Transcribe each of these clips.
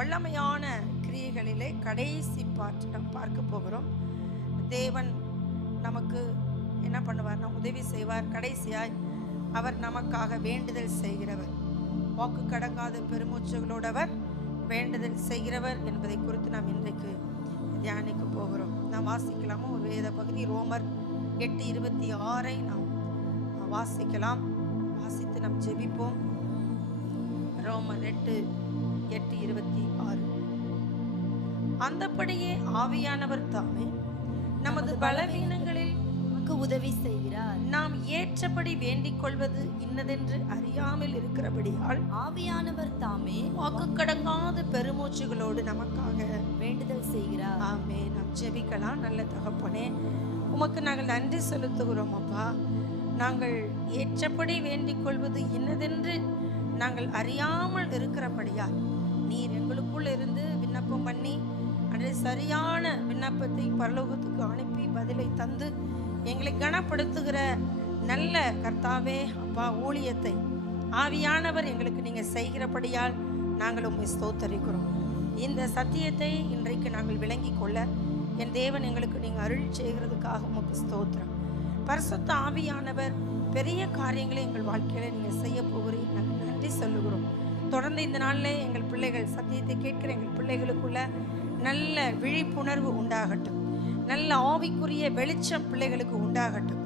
வல்லமையான கிரியைகளிலே கடைசி நாம் பார்க்க போகிறோம். தேவன் நமக்கு என்ன பண்ணுவார்? நாம் உதவி செய்வார். கடைசியாய் அவர் நமக்காக வேண்டுதல் செய்கிறவர், வாக்கு கடங்காத பெருமூச்சுகளோடவர் வேண்டுதல் செய்கிறவர் என்பதை குறித்து நாம் இன்றைக்கு தியானிக்க போகிறோம். நாம் வாசிக்கலாமா? ஒரு வேத பகுதி ரோமர் 8:26 நாம் வாசிக்கலாம். வாசித்து நாம் ஜெபிப்போம். ரோமர் 8:26. அந்தபடியே ஆவியானவர் தாமே நமது பலவீனங்களில் உதவி செய்கிறார். நாம் ஏற்றபடி வேண்டிக் கொள்வது இன்னதென்று அறியாமல் இருக்கிறபடியால் ஆவியானவர் தாமே வாக்கு கடங்காத பெருமூச்சுகளோடு நமக்காக வேண்டுதல் செய்கிறார். ஆமே. நாம் ஜெபிக்கலாம். நல்ல தகப்பனே, உமக்கு நாங்கள் நன்றி செலுத்துகிறோம் அப்பா. நாங்கள் ஏற்றபடி வேண்டிக் கொள்வது இன்னதென்று நாங்கள் அறியாமல் இருக்கிறபடியால் நீர் எங்களுக்குள் இருந்து விண்ணப்பம் பண்ணி அன்றைய சரியான விண்ணப்பத்தை பரலோகத்துக்கு அனுப்பி பதிலை தந்து எங்களை கனப்படுத்துகிற நல்ல கர்த்தாவே அப்பா, ஊழியத்தை ஆவியானவர் எங்களுக்கு நீங்கள் செய்கிறபடியால் நாங்கள் உம்மை ஸ்தோத்தரிக்கிறோம். இந்த சத்தியத்தை இன்றைக்கு நாங்கள் விளங்கி கொள்ள என் தேவன் எங்களுக்கு நீங்கள் அருள் செய்கிறதுக்காக உமக்கு ஸ்தோத்திரம். பரிசுத்த ஆவியானவர் பெரிய காரியங்களை எங்கள் வாழ்க்கையில் நீங்கள் செய்ய போகிறீங்க. நாங்கள் நன்றி சொல்லுகிறோம். தொடர்ந்து இந்த நாளில் எங்கள் பிள்ளைகள் சத்தியத்தை கேட்கிற எங்கள் பிள்ளைகளுக்குள்ள நல்ல விழிப்புணர்வு உண்டாகட்டும், நல்ல ஆவிக்குரிய வெளிச்சம் பிள்ளைகளுக்கு உண்டாகட்டும்,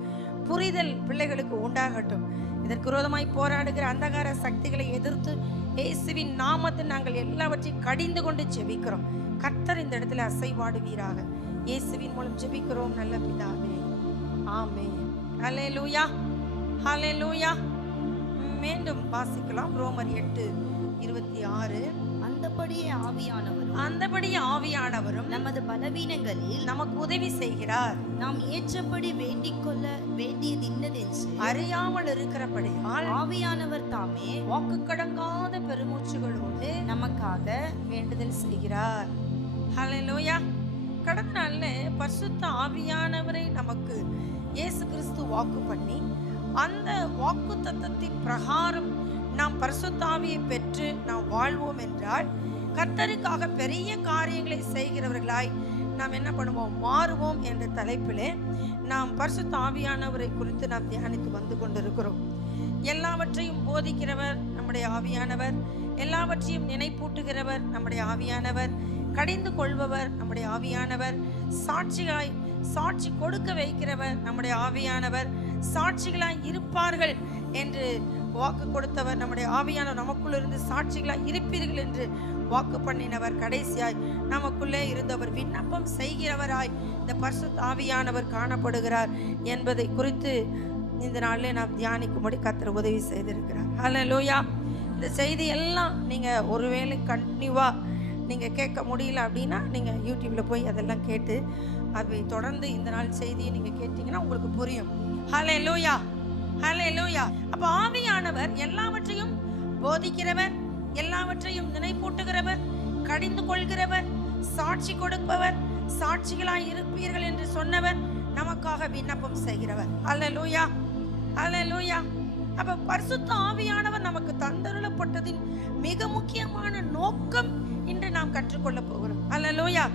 புரிதல் பிள்ளைகளுக்கு உண்டாகட்டும். இதற்கு விரோதமாய் போராடுகிற அந்தகார சக்திகளை எதிர்த்து இயேசுவின் நாமத்தில் நாங்கள் எல்லாவற்றையும் கடிந்து கொண்டு ஜெபிக்கிறோம். கர்த்தர் இந்த இடத்துல அசைவாடுவீராக. இயேசுவின் மூலம் ஜெபிக்கிறோம் நல்ல பிதாவே, ஆமென். ஹல்லேலூயா, ஹல்லேலூயா. மீண்டும் வாசிக்கலாம். ரோமர் 8:26. அந்தபடியே ஆவியானவரும் நமது பலவீனங்களில் நமக்கு உதவி செய்கிறார். நாம் ஏற்றபடி வேண்டிக் கொள்ள வேண்டியது இன்னதென்று அறியாமல் இருக்கிறபடியால் ஆவியானவர் தாமே வாக்கு கடங்காத பெருமூச்சுகளோடு நமக்காக வேண்டுதல் செய்கிறார். ஹல்லேலூயா. கடந்த நாளில் பரிசுத்த ஆவியானவரை நமக்கு இயேசு கிறிஸ்து வாக்கு பண்ணி அந்த வாக்கு தத்தத்தின் பிரகாரம் நாம் பரிசுத்த ஆவியை பெற்று நாம் வாழ்வோம் என்றால் கர்த்தருக்காக பெரிய காரியங்களை செய்கிறவர்களாய் நாம் என்ன பண்ணுவோம்? மாறுவோம் என்ற தலைப்பிலே நாம் பரிசுத்த ஆவியானவரை குறித்து நாம் தியானித்து வந்து கொண்டிருக்கிறோம். எல்லாவற்றையும் போதிக்கிறவர் நம்முடைய ஆவியானவர், எல்லாவற்றையும் நினைப்பூட்டுகிறவர் நம்முடைய ஆவியானவர், கடிந்து கொள்பவர் நம்முடைய ஆவியானவர், சாட்சி கொடுக்க வைக்கிறவர் நம்முடைய ஆவியானவர், சாட்சிகளாய் இருப்பார்கள் என்று வாக்கு கொடுத்தவர் நம்முடைய ஆவியானவர், நமக்குள்ள இருந்து சாட்சிகளாய் இருப்பீர்கள் என்று வாக்கு பண்ணினவர், கடைசியாய் நமக்குள்ளே இருந்தவர் விண்ணப்பம் செய்கிறவராய் இந்த பரிசுத்த ஆவியானவர் காணப்படுகிறார் என்பதை குறித்து இந்த நாளில் நாம் தியானிக்கும்படி கர்த்தர் உதவி செய்திருக்கிறார். ஹல்லேலூயா. இந்த செய்தி எல்லாம் நீங்கள் ஒருவேளை கண்டினியூவாக நீங்கள் கேட்க முடியல அப்படின்னா நீங்கள் யூடியூப்பில் போய் அதெல்லாம் கேட்டு அதை தொடர்ந்து இந்த நாள் செய்தியை நீங்கள் கேட்டீங்கன்னா உங்களுக்கு புரியும். ஹல்லேலூயா, ஹல்லேலூயா. அப்போ ஆவியானவர் எல்லாவற்றையும் போதிக்கிறவர், எல்லாவற்றையும் நினைப்பூட்டுகிறவர், கடிந்து கொள்கிறவர், சாட்சி கொடுப்பவர், சாட்சிகளாய் இருப்பீர்கள் என்று சொன்னவர், நமக்காக விண்ணப்பம் செய்கிறவர். ஹல்லேலூயா, ஹல்லேலூயா. அப்ப பரிசுத்த ஆவியானவர் நமக்கு தந்தருளப்பட்டதின் மிக முக்கியமான நோக்கம் இன்று நாம் கற்றுக்கொள்ள போகிறோம். ஹல்லேலூயா.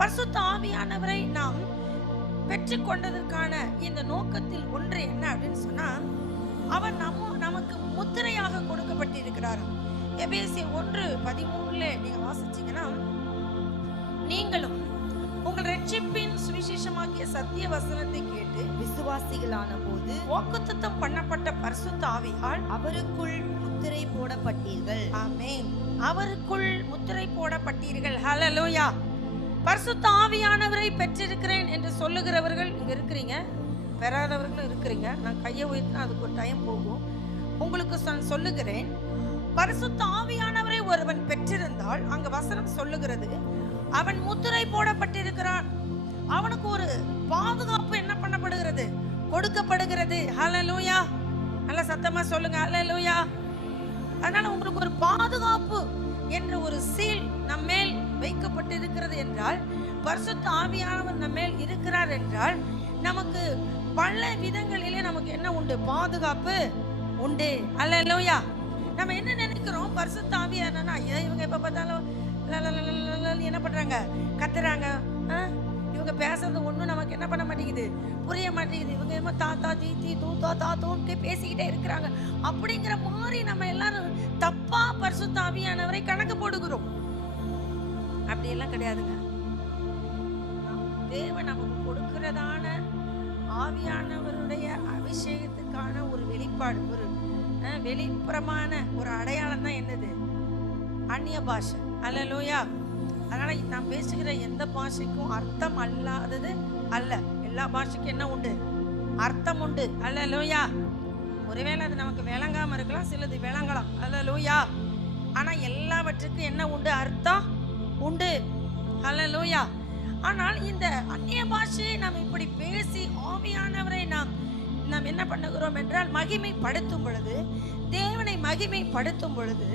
பரிசுத்த ஆவியானவரை நாம் பெற்றுக்கொண்டதற்கான இந்த நோக்கத்தில் ஒன்று என்ன அப்படின்னு சொன்னா, அவர் நமக்கு முத்திரையாக கொடுக்கப்பட்டிருக்கிறார். எபேசியர் 1:13 நீங்க வாசிச்சீங்கன்னா, நீங்களும் உங்கள் ரட்சிப்பின் சுவிசேஷமாகிய சத்திய வசனத்தை கேட்டு விசுவாசிகளான போது வாக்குத்தத்தம் பண்ணப்பட்ட பரிசுத்த ஆவியால் அவருக்குள் முத்திரை போடப்பட்டீர்கள். ஆமென். அவருக்குள் முத்திரை போடப்பட்டீர்கள். ஹல்லேலூயா. பரிசுத்த ஆவியானவரை பெற்றிருக்கிறேன் என்று சொல்லுகிறவர்கள் இங்க இருக்கிறீங்க, பெறாதவர்களும் இருக்கிறீங்க. நான் கையை உயர்த்தினா அதுக்கு ஒரு டைம் போகும். உங்களுக்கு நான் சொல்லுகிறேன், பரிசுத்த ஆவியானவரை ஒருவன் பெற்றிருந்தால் அங்க வசனம் சொல்லுகிறது, அவன் முத்திரை போடப்பட்டிருக்கிறான். அவனுக்கு ஒரு பாதுகாப்பு என்ன பண்ணப்படுகிறது? கொடுக்கப்படுகிறது. ஹல்லேலூயா. நல்ல சத்தமா சொல்லுங்க, ஹல்லேலூயா. அதனால உங்களுக்கு ஒரு பாதுகாப்பு என்ற ஒரு சீல் நம்மேல் வைக்கப்பட்டிருக்கிறது என்றால், பரிசுத்த ஆவியானவர் நம்மேல் இருக்கிறார் என்றால், நமக்கு பல விதங்களிலே நமக்கு என்ன உண்டு? பாதுகாப்பு உண்டு. ஹல்லேலூயா. நம்ம என்ன நினைக்கிறோம்? பரிசுத்த ஆவியானவர்னா இவங்க எப்ப பார்த்தாலும் என்ன பண்றாங்க, கத்துறாங்க. இவங்க பேசுறது ஒன்றும் நமக்கு என்ன பண்ண மாட்டேங்குது, புரிய மாட்டேங்குது. இவங்க என்ன தாத்தா தீ தூத்தா தாத்தோன்ட்டு பேசிக்கிட்டே இருக்கிறாங்க. அப்படிங்கிற மாதிரி நம்ம எல்லாரும் தப்பா பரிசுத்த ஆவியானவரை கணக்கு போடுகிறோம். அப்படியெல்லாம் கிடையாதுங்க. தேவன் நமக்கு கொடுக்கிறதான ஆவியானவருடைய அபிஷேகத்துக்கான ஒரு வெளிப்பாடு, ஒரு வெளிப்புறமான ஒரு அடையாளம் தான் என்னது, அந்நிய பாஷை. அல்லேலூயா. அதனால நான் பேசுகிற எந்த பாஷைக்கும் அர்த்தம் அல்லாதது அல்ல. எல்லா பாஷைக்கும் என்ன உண்டு, அர்த்தம் உண்டு. அல்லேலூயா. ஒருவேளை அது நமக்கு விளங்காம இருக்கலாம், சிலது விளங்கலாம். அல்லேலூயா. ஆனா எல்லாவற்றுக்கும் என்ன உண்டு, அர்த்தம் உண்டு. அல்லேலூயா. ஆனால் இந்த அந்நிய பாஷையை நாம் இப்படி பேசி ஆவியானவரை நாம் என்ன பண்ணுகிறோம் என்றால், மகிமைப்படுத்தும் பொழுது, தேவனை மகிமைப்படுத்தும் பொழுது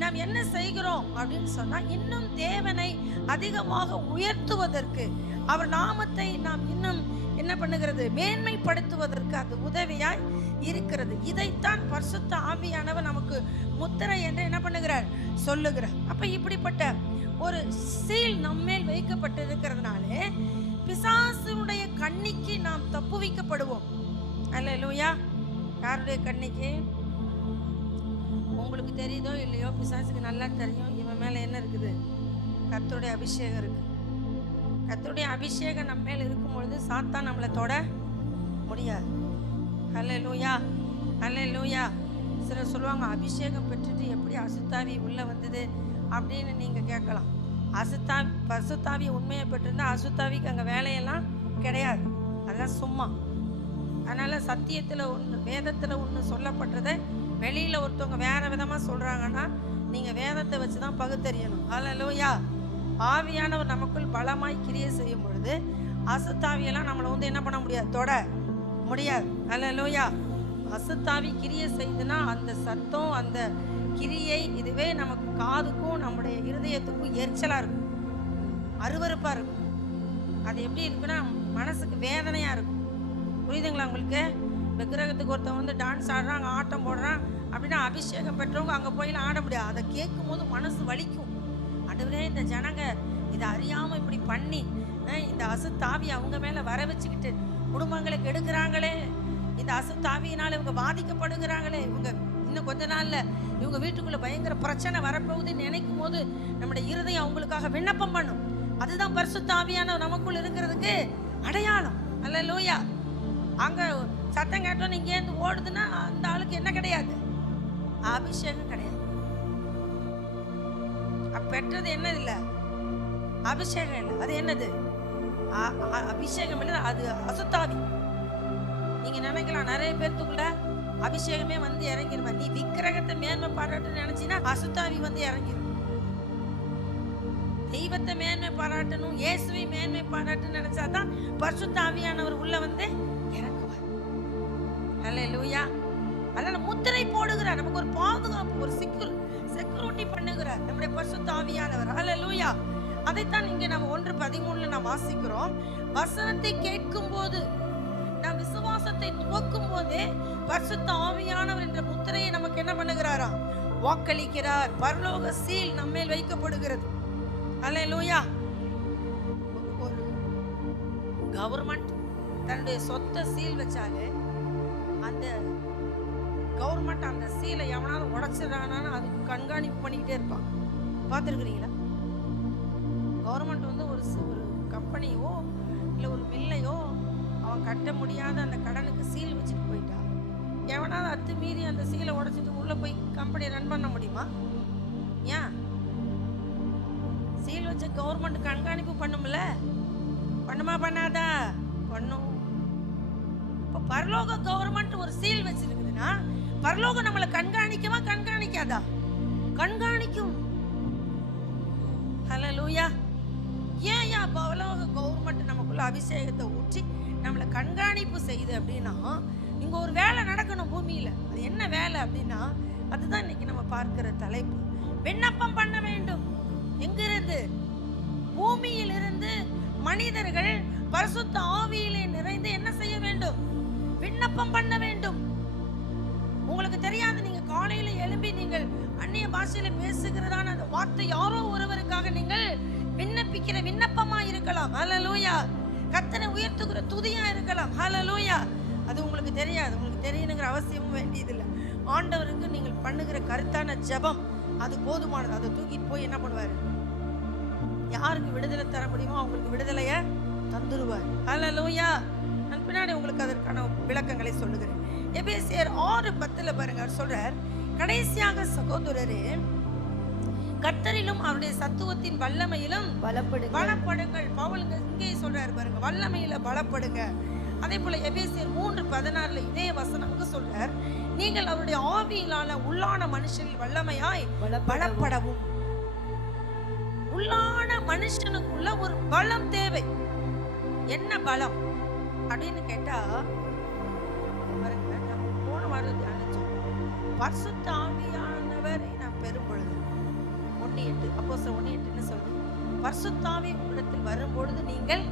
நாம் என்ன செய்கிறோம் அப்படின்னு சொன்னா, இன்னும் தேவனை அதிகமாக உயர்த்துவதற்கு, அவர் நாமத்தை நாம் இன்னும் என்ன பண்ணுகிறது, மேன்மைப்படுத்துவதற்கு அது உதவியாய் இருக்கிறது. இதைத்தான் பரிசுத்த ஆவியானவர் நமக்கு முத்திரை என்று என்ன பண்ணுகிறார், சொல்லுகிறார். அப்ப இப்படிப்பட்ட ஒரு சீல் நம்மேல் வைக்கப்பட்டிருக்கிறதுனாலே பிசாசுடைய கண்ணிக்கு நாம் தப்புவிக்கப்படுவோம். அல்லேலூயா. யாருடைய கண்ணிக்கு? உங்களுக்கு தெரியுதோ இல்லையோ, பிசாசுக்கு நல்லா தெரியும். இவன் மேல என்ன இருக்குது, கர்த்தருடைய அபிஷேகம் இருக்கு. கர்த்தருடைய அபிஷேகம் நம்ம மேல இருக்கும் பொழுது சாத்தான் நம்மளை தொட முடியாது. அல்லேலூயா. அல்லேலூயா. சிலர் சொல்லுவாங்க, அபிஷேகம் பெற்றுட்டு எப்படி அசுத்தாவி உள்ள வந்தது அப்படின்னு நீங்க கேட்கலாம். பசுத்தாவி உண்மையை பெற்றிருந்தா அசுத்தாவிக்கு அங்கே வேலையெல்லாம் கிடையாது, அதெல்லாம் சும்மா. அதனால சத்தியத்தில் ஒன்று, வேதத்தில் ஒன்று சொல்லப்பட்டதை வெளியில் ஒருத்தவங்க வேற விதமாக சொல்கிறாங்கன்னா நீங்கள் வேதத்தை வச்சு தான் பகுத்தறியணும். அல்லேலூயா. ஆவியானவர் நமக்குள் பலமாய் கிரியை செய்யும் பொழுது அசுத்தாவியெல்லாம் நம்மளை என்ன பண்ண முடியாது, தொட முடியாது. அல்லேலூயா. அசுத்தாவி கிரியை செய்துன்னா அந்த சத்தம், அந்த கிரியை, இதுவே நமக்கு காதுக்கும் நம்முடைய இருதயத்துக்கும் எரிச்சலாக இருக்கும், அருவருப்பாக இருக்கும். அது எப்படி இருக்குன்னா மனசுக்கு வேதனையாக இருக்கும். புரியுதுங்களா உங்களுக்கு? விக்கிரகத்துக்கு ஒருத்தன் டான்ஸ் ஆடுறாங்க, ஆட்டம் போடுறான் அப்படின்னா அபிஷேகம் பெற்றவங்க அங்கே போயெல்லாம் ஆட முடியாது. அதை கேட்கும் போது மனசு வலிக்கும். அதுவே இந்த ஜனங்க இதை அறியாமல் இப்படி பண்ணி இந்த அசுத்தாவி அவங்க மேலே வர வச்சுக்கிட்டு குடும்பங்களுக்கு எடுக்கிறாங்களே, இந்த அசுத்தாவியினால் இவங்க பாதிக்கப்படுகிறாங்களே, இவங்க இன்னும் கொஞ்ச நாள்ல இவங்க வீட்டுக்குள்ள பயங்கர பிரச்சனை வரப்போகுதுன்னு நினைக்கும் போது நம்முடைய இருதயம் அவங்களுக்காக விண்ணப்பம் பண்ணும். அதுதான் பரிசுத்த ஆவியானவர் நமக்குள் இருக்கிறதுக்கு அடையாளம். அல்லேலூயா. அங்க சத்தம் கேட்டோன்னு இங்கேருந்து ஓடுதுன்னா அந்த ஆளுக்கு என்ன கிடையாது, அபிஷேகம் கிடையாது. பெற்றது என்னது இல்லை, அபிஷேகம் இல்லை. அது என்னது, அபிஷேகம் இல்லை, அது அசுத்தாவி. நீங்க நினைக்கலாம் நிறைய பேர்த்துக்குள்ள அபிஷேகமே இறங்கிருமா. நீ விக்கிரகத்தை மேன்மை பாராட்டு நினைச்சினா அசுத்தாவி இறங்கிடும். தெய்வத்தை மேன்மை பாராட்டணும், இயேசுவை மேன்மை பாராட்டுன்னு நினைச்சாதான் பரிசுத்த ஆவியானவர் உள்ள இறங்குவார். அல்லேலூயா. அதனால முத்திரை போடுகிறார், நமக்கு ஒரு பாதுகாப்பு, ஒரு செக்யூரிட்டி பண்ணுகிறார் நம்முடைய பரிசுத்த ஆவியானவர். அல்லேலூயா. அதைத்தான் இங்க நம்ம 1:13 நாம் வாசிக்கிறோம். வசனத்தை கேட்கும் போது, நாம் விசுவாசத்தை துவக்கும் போதே பரிசுத்த ஆவியானவர் என்ற முத்திரையை நமக்கு என்ன பண்ணுகிறாரா, வாக்களிக்கிறார். பரலோக சீல் நம்மேல் வைக்கப்படுகிறது. அல்லேலூயா. ஒரு கவர்மெண்ட் தன்னுடைய சொத்தை சீல் வச்சாலே அந்த கவர்மெண்ட் அந்த சீலை எவனாலும் உடைச்சிடறானான்னு அதுக்கு கண்காணிப்பு பண்ணிக்கிட்டே இருப்பாங்க. பார்த்துருக்குறீங்களா? கவர்மெண்ட் ஒரு கம்பெனியோ இல்லை ஒரு மில்லையோ அவன் கட்ட முடியாத அந்த கடனுக்கு சீல் வச்சுட்டு போயிட்டா, எவனாவது அத்துமீறி அந்த சீலை உடைச்சிட்டு உள்ளே போய் கம்பெனி ரன் பண்ண முடியுமா? ஏன்? சீல் வச்ச கவர்மெண்ட் கண்காணிப்பு பண்ணும்ல, பண்ணுமா பண்ணாதா? பண்ணும். இப்போ பரலோக கவர்மெண்ட் ஒரு சீல் வச்சிருக்குதுன்னா பரலோகம் நம்மளை கண்காணிக்கவா கண்காணிக்காதா? கண்காணிக்கும். ஹல்லேலூயா. ஏன் பரலோக கவர்மெண்ட் நமக்குள்ள அபிஷேகத்தை ஊற்றி நம்மளை கண்காணிப்பு செய்யுது அப்படின்னா, இங்க ஒரு வேலை நடக்கணும் பூமியில. அது என்ன வேலை அப்படின்னா, அதுதான் இன்னைக்கு நம்ம பார்க்கிற தலைப்பு. விண்ணப்பம் பண்ண வேண்டும். எங்கிருந்து? பூமியிலிருந்து மனிதர்கள் பரிசுத்த ஆவியிலே நிறைந்து என்ன செய்ய வேண்டும்? விண்ணப்பம் பண்ண வேண்டும். உங்களுக்கு தெரியாது, நீங்க காலையில எழும்பி நீங்கள் அந்நிய பாஷையில பேசுகிறதான அந்த வார்த்தை யாரோ ஒருவருக்காக நீங்கள் விண்ணப்பிக்கிற விண்ணப்பமா இருக்கலாம். ஹல்லேலூயா. கர்த்தரை உயர்த்துகிற துதியா இருக்கலாம். ஹல்லேலூயா. அது உங்களுக்கு தெரியாது, உங்களுக்கு தெரியணுங்கிற அவசியமும் வேண்டியதில்லை. ஆண்டவருக்கு நீங்கள் பண்ணுகிற கருத்தான ஜெபம் அது போதுமானது. அதை தூக்கிட்டு போய் என்ன பண்ணுவார்? யாருக்கு விடுதலை தர முடியுமோ அவங்களுக்கு விடுதலையை தந்துருவார். ஹல்லேலூயா. நான் பின்னாடி உங்களுக்கு அதற்கான விளக்கங்களை சொல்லுகிறேன். எபேசியர் 6:10 பாருங்க, அவர் சொல்றார், கடைசியாக சகோதரரே, கர்த்தரிலும் அவருடைய சத்துவத்தின் வல்லமையிலும் பலப்படுங்கள். பவுல் இங்கே சொல்றாரு பாருங்க, வல்லமையில பலப்படுங்க. அதே போல எபேசியர் 3:16 இதே வசனம் அங்க சொல்றார், நீங்கள் அவருடைய ஆவியிலான உள்ளான மனுஷனில் வல்லமையாய் பலப்படவும். உள்ளான மனுஷனுக்குள்ள ஒரு பலம் தேவை. என்ன பலம் அப்படின்னு கேட்டா பாருங்க, நம்ம போன வாரம் தியானிச்சோம். பரிசுத்த ஆவியானவரை நாம் பெறும் பொழுது 1:8 அப்போஸ்தலர் 1:8 சொல்லுது, பரிசுத்த ஆவி உங்களிடத்தில் வரும்பொழுது நீங்கள்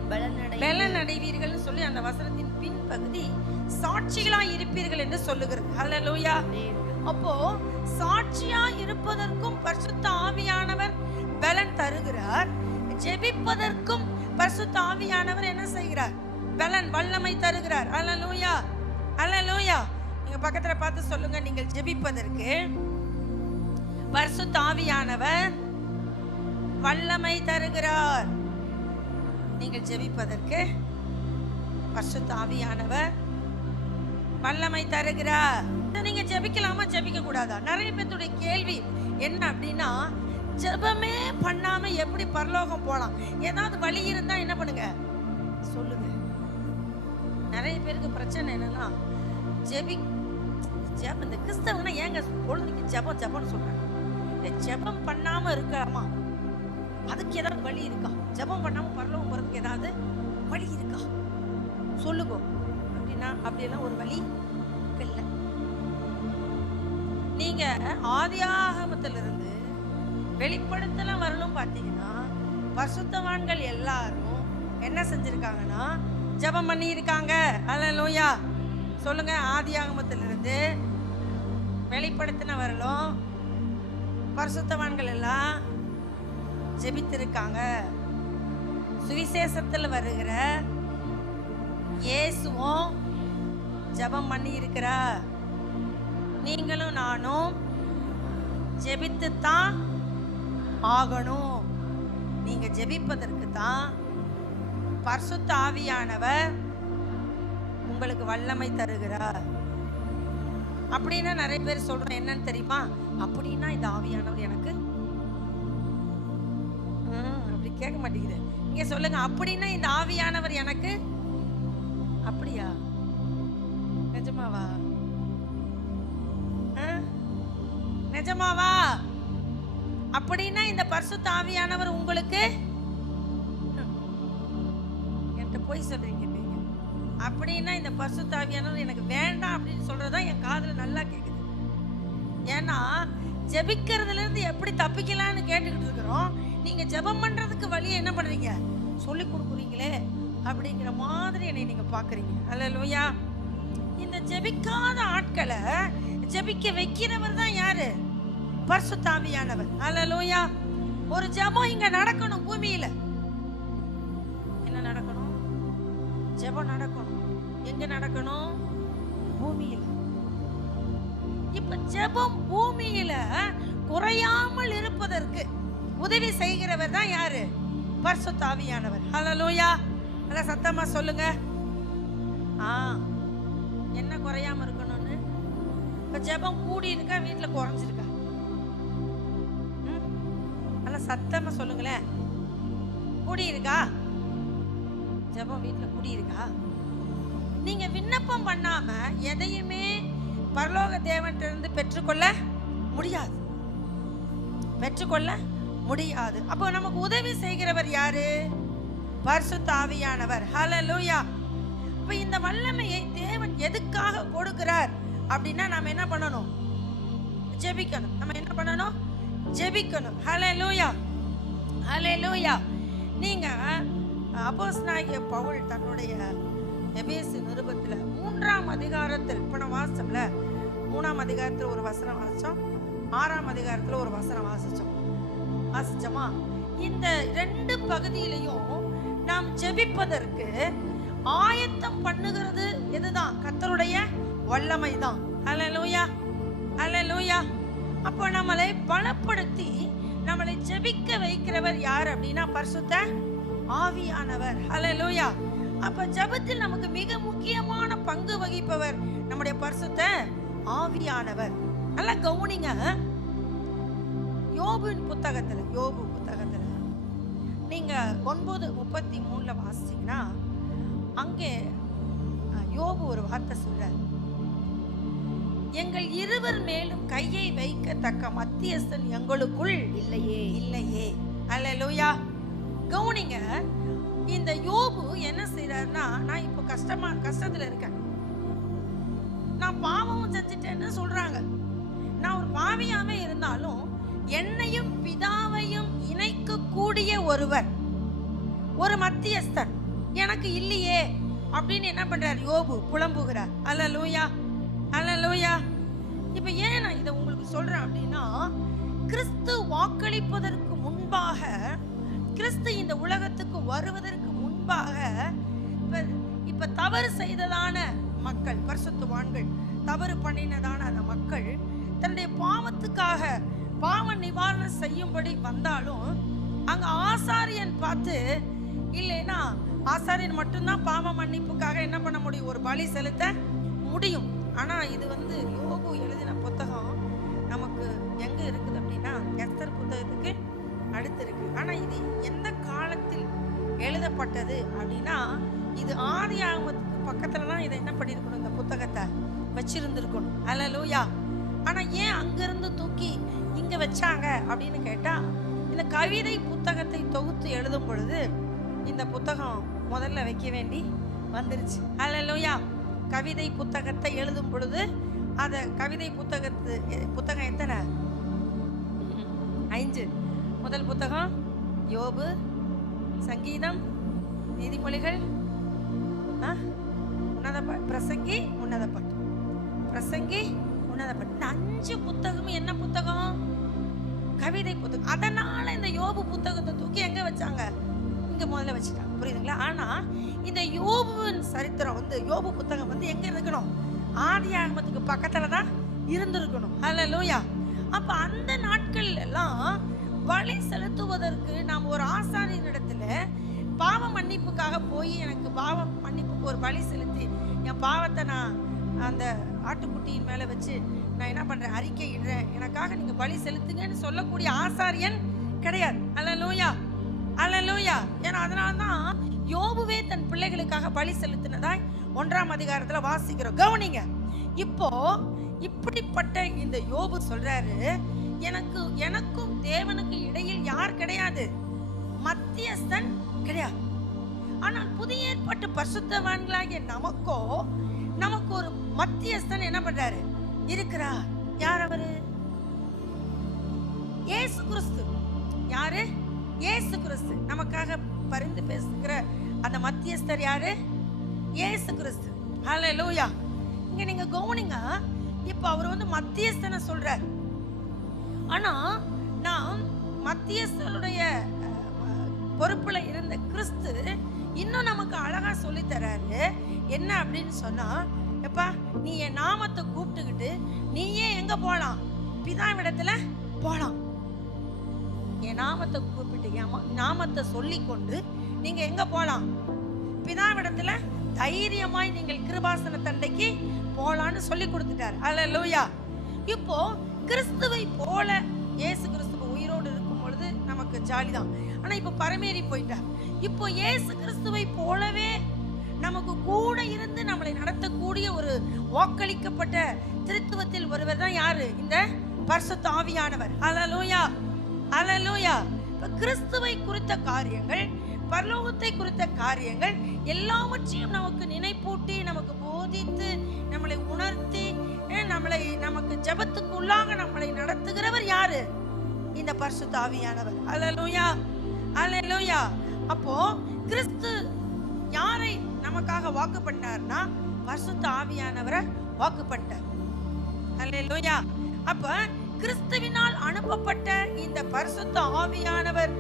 பலன் அடைவீர்கள் சொல்லி அந்த வசனத்தின் பின்பகுதி சாட்சிகளாய் இருப்பீர்கள் என்று சொல்லுகிறது. ஹல்லேலூயா. அப்போ சாட்சியா இருப்பதற்கும் பரிசுத்த ஆவியானவர் பலன் தருகிறார். ஜெபிப்பதற்கும் பரிசுத்த ஆவியானவர் என்ன செய்கிறார்? பலன் வல்லமை தருகிறார். ஹல்லேலூயா. ஹல்லேலூயா. நீங்க பக்கத்துல பார்த்து சொல்லுங்க, நீங்கள் ஜெபிப்பதற்கு பரிசுத்த ஆவியானவர் வல்லமை தருகிறார். நீங்கள் ஜெபிப்பதற்கு பரிசுத்த ஆவியானவர் வல்லமை தருகிறார். நீங்க ஜெபிக்கலாமா ஜெபிக்க கூடாதா? நிறைய பேருடைய கேள்வி என்ன அப்படின்னா, ஜெபமே பண்ணாம எப்படி பரலோகம் போலாம்? ஏதாவது வழி இருந்தா என்ன பண்ணுங்க சொல்லுங்க. நிறைய பேருக்கு பிரச்சனை என்னன்னா, ஜெபம் இந்த கிறிஸ்தவனா ஏங்க பொழுதுக்கு ஜெபம்னு சொல்றாங்க. ஜெபம் பண்ணாம இருக்கலாமா? அதுக்கு ஏதாவது வழி இருக்கா? ஜெபம் பண்ணாம பரலோகம் போறதுக்கு ஏதாவது வழி இருக்கா சொல்லுங்க. அப்படின்னா அப்படியெல்லாம் ஒரு வழி இல்லை. நீங்க ஆதியாகமத்திலிருந்து வெளிப்படுத்தல வரணும் பார்த்தீங்கன்னா, பரிசுத்தவான்கள் எல்லாரும் என்ன செஞ்சிருக்காங்கன்னா ஜெபம் பண்ணி இருக்காங்க. ஹல்லேலூயா. சொல்லுங்க, ஆதியாகமத்திலிருந்து வெளிப்படுத்தின வரலும் பரிசுத்தவான்கள் எல்லாம் ஜெபித்திருக்காங்க. சுவிசேஷத்தில் வருகிற இயேசுவும் ஜெபம் பண்ணி இருக்கிறார். நீங்களும் நானும் ஜெபித்துத்தான் ஆகணும். நீங்க ஜெபிப்பதற்கு தான் பரிசுத்த ஆவியானவர் உங்களுக்கு வல்லமை தருகிறார். அப்படின்னா நிறைய பேர் சொல்றோம், என்னன்னு தெரியுமா? அப்படின்னா இந்த ஆவியானவர் எனக்கு அப்படி கேட்க மாட்டேங்குது. இங்க சொல்லுங்க, அப்படின்னா இந்த ஆவியானவர் எனக்கு அப்படியா? நிஜமாவா? நிஜமாவா? அப்படின்னா இந்த பரிசுத்த ஆவியானவர் உங்களுக்கு என்கிட்ட போய் சொல்றீங்க. அப்படின்னா இந்த பரிசுத்த ஆவியானவர் எனக்கு வேண்டாம் அப்படின்னு சொல்றதுதான் என் காதுல நல்லா கேக்குது. ஏன்னா ஜெபிக்கிறதுல இருந்து எப்படி தப்பிக்கலாம்னு கேட்டுக்கிட்டு இருக்கிறோம். நீங்க ஜெபம் பண்றதுக்கு வழியை என்ன பண்றீங்க? சொல்லி கொடுக்குறீங்களே அப்படிங்கிற மாதிரி என்னை நீங்க பாக்குறீங்க. ஹல்லேலூயா. இந்த ஜெபிக்காத ஆட்களை ஜெபிக்க வைக்கிறவர் தான் யாரு? பரிசுத்த ஆவியானவர். ஹல்லேலூயா. ஒரு ஜெபம் இங்க நடக்கணும் பூமியில. என்ன நடக்கணும்? ஜெபம் நடக்கணும். எங்க நடக்கணும்? பூமியில. இப்ப ஜெபம் பூமியில குறையாமல் இருப்பதற்கு உதவி செய்கிறவர் தான் யாரு? பரிசுத்த ஆவியானவர். ஹல்லேலூயா. நல்லா சத்தமா சொல்லுங்க. என்ன குறையாம இருக்கணும்னு? இப்ப ஜெபம் கூடி இருக்கா, வீட்டுல குறைஞ்சிருக்கா? நல்லா சத்தமா சொல்லுங்களேன். கூடி இருக்கா? ஜெபம் வீட்டுல கூடி இருக்கா? நீங்க விண்ணப்பம் பண்ணாம எதையுமே பரலோக தேவனிலிருந்து பெற்றுக்கொள்ள முடியாது. பெற்றுக்கொள்ள முடியாது. அப்போ நமக்கு உதவி செய்கிறவர் யாரு? பரிசுத்த ஆவியானவர். ஹல்லேலூயா. அப்ப இந்த வல்லமையை தேவன் எதுக்காக கொடுக்கிறார் அப்படின்னா, நாம என்ன பண்ணணும்? ஜெபிக்கணும். நம்ம என்ன பண்ணணும்? ஜெபிக்கணும். ஹல்லேலூயா. ஹல்லேலூயா. நீங்க அப்போஸ்தலனாகிய பவுல் தன்னுடைய எபேசு நிருபத்துல 3ஆம் அதிகாரத்தில், இப்ப நம்ம வாசிச்சோம்ல, 3ஆம் அதிகாரத்துல ஒரு வசனம் வாசிச்சோம், 6ஆம் அதிகாரத்துல ஒரு வசனம் வாசிச்சோம். வாசிச்சோமா? இந்த 2 பகுதியிலையும் நாம் ஜெபிப்பதற்கு ஆயத்தம் பண்ணுகிறது எதுதான்? கர்த்தருடைய வல்லமை தான். அல்லேலூயா, அல்லேலூயா. அப்போ நம்மளை பலப்படுத்தி நம்மளை ஜெபிக்க வைக்கிறவர் யார் அப்படின்னா பரிசுத்த ஆவியானவர். அல்லேலூயா. அப்ப ஜெபத்தில் நமக்கு மிக முக்கியமான பங்கு வகிப்பவர் நம்முடைய பரிசுத்த ஆவியானவர். நல்லா கவனிங்க. யோபு புத்தகத்துல நீங்க 9:33 வாசிச்சீங்கன்னா அங்கே யோபு ஒரு வார்த்தை சொல்றார். எங்கள் இருவர் மேலும் கையை வைக்கத்தக்க மத்தியஸ்தன் எங்களுக்குள் இல்லையே. அல்லேலூயா. கவனிங்க. இந்த யோபு என்ன செய்யறாருன்னா, நான் இப்போ கஷ்டத்துல இருக்கேன், நான் பாவமும் செஞ்சுட்டேன்னு சொல்றாங்க. நான் ஒரு பாவியாவே இருந்தாலும் என்னையும் பிதாவையும் இணைக்க கூடிய ஒருவர், ஒரு மத்தியஸ்தன் எனக்கு இல்லையே அப்படின்னு என்ன பண்றார்? யோபு புலம்புகிறார். அல்லேலூயா, அல்லேலூயா. இப்ப ஏன் நான் இதை உங்களுக்கு சொல்றேன் அப்படின்னா, கிறிஸ்து வாக்களிப்பதற்கு முன்பாக, கிறிஸ்து இந்த உலகத்துக்கு வருவதற்கு முன்பாக இப்ப தவறு செய்ததான மக்கள், பரிசுத்தவான்கள், தவறு பண்ணினதான அந்த மக்கள் தன்னுடைய பாவத்துக்காக பாவ நிவாரணம் செய்யும்படி வந்தாலும் அங்க ஆசாரியன் பார்த்து, இல்லைன்னா ஆசாரியன் மட்டும்தான் பாவ மன்னிப்புக்காக என்ன பண்ண முடியும்? ஒரு பலி செலுத்த முடியும். ஆனா இது யோபு எழுதின புத்தகம் நமக்கு எங்க இருக்குது அப்படின்னா எஸ்தர் புத்தகத்துக்கு அடுத்து இருக்கு. ஆனா இது எந்த காலத்தில் எழுதப்பட்டது அப்படின்னா, இது ஆதி ஆகமத்துக்கு பக்கத்துலதான் இதை என்ன பண்ணிருக்கணும்? இந்த புத்தகத்தை வச்சிருந்திருக்கணும். அல்லேலூயா. ஆனா ஏன் அங்கிருந்து தூக்கி இங்க வச்சாங்க அப்படின்னு கேட்டா, இந்த கவிதை புத்தகத்தை தொகுத்து எழுதும் பொழுது இந்த புத்தகம் முதல்ல வைக்க வேண்டி வந்துருச்சு. அல்லேலூயா. கவிதை புத்தகத்தை எழுதும் பொழுது அத கவிதை புத்தகம் எத்தனை? 5. முதல் புத்தகம் யோபு, சங்கீதம், நீதிமொழிகள், பிரசங்கி, உன்னதப்பட்டு, பிரசங்கி, உன்னதப்பட்டு. இந்த 5 புத்தகமும் என்ன புத்தகம்? கவிதை புத்தகம். அதனால இந்த யோபு புத்தகத்தை தூக்கி எங்க வச்சாங்க? இங்க முதல்ல வச்சுட்டாங்க. புரியுதுங்களா? ஆனா இந்த யோபுவின் சரித்திரம் யோபு புத்தகம் எங்க இருக்கணும்? ஆதி ஆகமத்துக்கு பக்கத்துல தான் இருந்திருக்கணும். அல்லேலூயா. அப்ப அந்த நாட்கள் எல்லாம் பலி செலுத்துவதற்கு நாம் ஒரு ஆசாரியனிடத்துல பாவ மன்னிப்புக்காக போய், எனக்கு பாவ மன்னிப்புக்கு ஒரு பலி செலுத்தி என் பாவத்தை நான் அந்த ஆட்டுக்குட்டியின் மேல வச்சு நான் என்ன பண்றேன்? அறிக்கை இடுறேன், எனக்காக நீங்க பலி செலுத்துங்கன்னு சொல்லக்கூடிய ஆசாரியன் கிடையாது. அல்லேலூயா, அல்லேலூயா. ஏன்னா அதனால்தான் யோபுவே தன் பிள்ளைகளுக்காக பலி செலுத்தினதாய் 1ஆம் அதிகாரத்துல வாசிக்கிறோம். கவனிங்க. இப்போ இப்படிப்பட்ட இந்த யோபு சொல்றாரு, எனக்கும் தேவனுக்கு இடையில் யார் கிடையாது? மத்தியஸ்தன் கிடையாது. ஆனால் புதிய ஏற்பாட்டு பரிசுத்தவான்களாகிய நமக்கு ஒரு மத்தியஸ்தன் என்ன பண்றாரு? இருக்கிறார். யார் அவரு? இயேசு கிறிஸ்து. யாரு? இயேசு கிறிஸ்து. நமக்காக பரிந்து பேசுகிற அந்த மத்தியஸ்தர் யாரு? இயேசு கிறிஸ்து. ஹல்லேலூயா. இங்க நீங்க கவனிங்க. இப்ப அவர் மத்தியஸ்தனை சொல்றார். ஆனா நான் மத்தியஸ்தனுடைய பொறுப்புல இருந்த கிறிஸ்து இன்னும் நமக்கு அழகா சொல்லி தராரு. என்ன அப்படின்னு சொன்னா, எப்பா நீ என் நாமத்தை கூப்பிட்டுக்கிட்டு நீயே எங்க போலாம்? பிதாவிடத்துல போலாம். என் நாமத்தை கூப்பிட்டு நாமத்தை சொல்லி கொண்டு நீங்க எங்க போலாம்? பிதாவிடத்துல தைரியமாய் நீங்கள் கிருபாசன தண்டைக்கு போலான்னு சொல்லி கொடுத்துட்டார். அல்லேலூயா. இப்போ கிறிஸ்துவை போல இயேசு கிறிஸ்துவ உயிரோடு இருக்கும் பொழுது நமக்கு ஜாலிதான். ஆனா இப்ப பரமேறி போயிட்டார். இப்போ இயேசு கிறிஸ்துவை போலவே நமக்கு கூட இருந்து நம்மளை நடத்தக்கூடிய ஒரு வாக்களிக்கப்பட்ட திருத்துவத்தில் ஒருவர் தான் யாரு? இந்த பரிசுத்த ஆவியானவர். அல்லேலூயா, அல்லேலூயா. இப்ப கிறிஸ்துவை குறித்த காரியங்கள், பரலோகத்தை குறித்த காரியங்கள் எல்லாவற்றையும் நமக்கு நினைப்பூட்டி, நமக்கு போதித்து, நம்மளை உணர்த்தி, நமக்கு ஜெபத்துக்கு உள்ளாக நம்மளை நடத்துகிறவர் யாரு? இந்த பரிசுத்த ஆவியானவர். அல்லேலூயா, அல்லேலூயா. அப்போ கிறிஸ்து யாரை நமக்காக வாக்கு பண்ணார்னா பரிசுத்த ஆவியானவரை வாக்கு பண்ணார். அல்லேலூயா. அப்ப கிறிஸ்துவினால் அனுப்பப்பட்ட இந்த பரிசுத்த ஆவியானவர்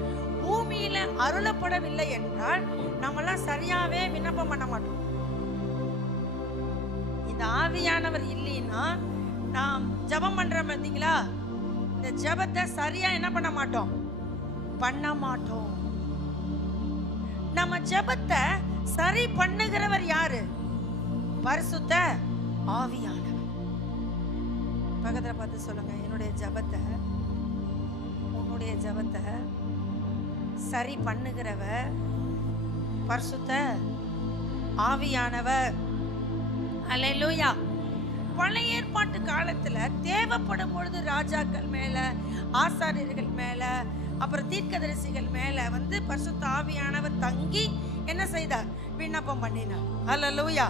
பூமியில அருளப்படவில்லை என்றால் நம்மெல்லாம் சரியாவே விண்ணப்பம் பண்ண மாட்டோம். இந்த ஆவியானவர் இல்லைன்னா நாம் ஜெபம் பண்றோம் பார்த்தீங்களா, இந்த ஜெபத்தை சரியா என்ன பண்ண மாட்டோம். நம்ம ஜெபத்தை சரி பண்ணுகிறவர் யாரு? பரிசுத்த ஆவியானவர். பக்கத்துல பார்த்து சொல்லுங்க, உன்னுடைய ஜெபத்தை சரி பண்ணுகிறவர் பரிசுத்த ஆவியானவர். அல்லேலூயா. பழைய ஏற்பாட்டு காலத்துல தேவைப்படும் பொழுது ராஜாக்கள் மேல, ஆசாரியர்கள் மேல, அப்புறம் தீர்க்கதரிசிகள் மேல வந்து பரிசுத்த ஆவியானவர் தங்கி என்ன செய்தார்? விண்ணப்பம் பண்ணினார். அல்லேலூயா.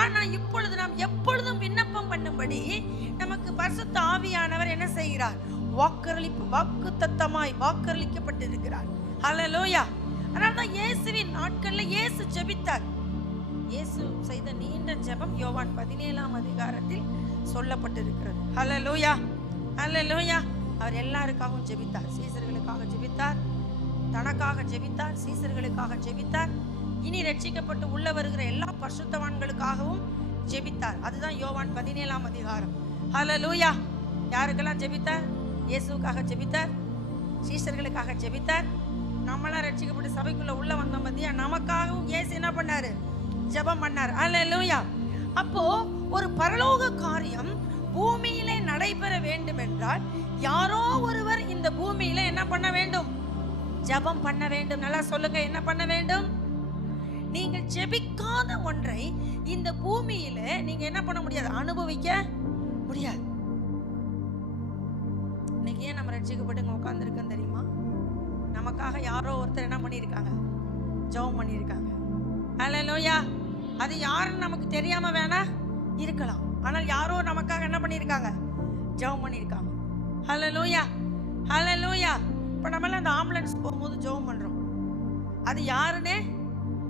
ஆனா இப்பொழுது நாம் எப்பொழுதும் விண்ணப்பம் பண்ணும்படி நமக்கு பரிசுத்த ஆவியானவர் என்ன செய்கிறார்? வாக்குத்தத்தமாய் வாக்களிக்கப்பட்டிருக்கிறார். அல்லேலூயா. அதனால்தான் இயேசுவின் நாட்கள்ல இயேசு ஜெபித்தார். இயேசு செய்த நீண்ட ஜெபம் யோவான் 17ஆம் அதிகாரத்தில் சொல்லப்பட்டிருக்கிறது. அல்லேலூயா, அல்லேலூயா. அவர் எல்லாருக்காகவும் ஜெபித்தார். சீசர்களுக்காக ஜெபித்தார், தனக்காக ஜெபித்தார், சீசர்களுக்காக ஜெபித்தார், இனி ரட்சிக்கப்பட்டு உள்ள வருகிற எல்லா பரிசுத்தவான்களுக்காகவும் ஜெபித்தார். அதுதான் யோவான் 17ஆம் அதிகாரம். அல்லேலூயா. யாருக்கெல்லாம் ஜெபித்தார்? இயேசுவுக்காக ஜெபித்தார், சீசர்களுக்காக ஜெபித்தார், நம்மளாம் ரட்சிக்கப்பட்டு சபைக்குள்ள உள்ள வந்த மத்தியா நமக்காகவும் இயேசு என்ன பண்ணாரு? ஜெபம் பண்ணார். அல்லேலூயா. அப்போ ஒரு பரலோக காரியம் பூமியிலே நடைபெற வேண்டும் என்றால் யாரோ ஒருவர் இந்த பூமியில என்ன பண்ண வேண்டும்? ஜெபம் பண்ண வேண்டும். நல்லா சொல்லுங்க, என்ன பண்ண வேண்டும்? நீங்கள் ஜெபிக்காத ஒன்றை இந்த பூமியில நீங்க என்ன பண்ண முடியாது? அனுபவிக்க முடியாது. இன்னைக்கு ஏன் நம்ம ரட்சிக்கப்பட்டு உட்கார்ந்துருக்கோம் தெரியுமா? நமக்காக யாரோ ஒருத்தர் என்ன பண்ணியிருக்காங்க? ஜெபம் பண்ணியிருக்காங்க. அல்லேலூயா. அது யாருன்னு நமக்கு தெரியாம வேணா இருக்கலாம், ஆனால் யாரோ நமக்காக என்ன பண்ணியிருக்காங்க? ஜெபம் பண்ணியிருக்காங்க. அல்லேலூயா, அல்லேலூயா. இப்போ நம்மளாம் அந்த ஆம்புலன்ஸ் போகும்போது ஜெபம் பண்றோம், அது யாருன்னே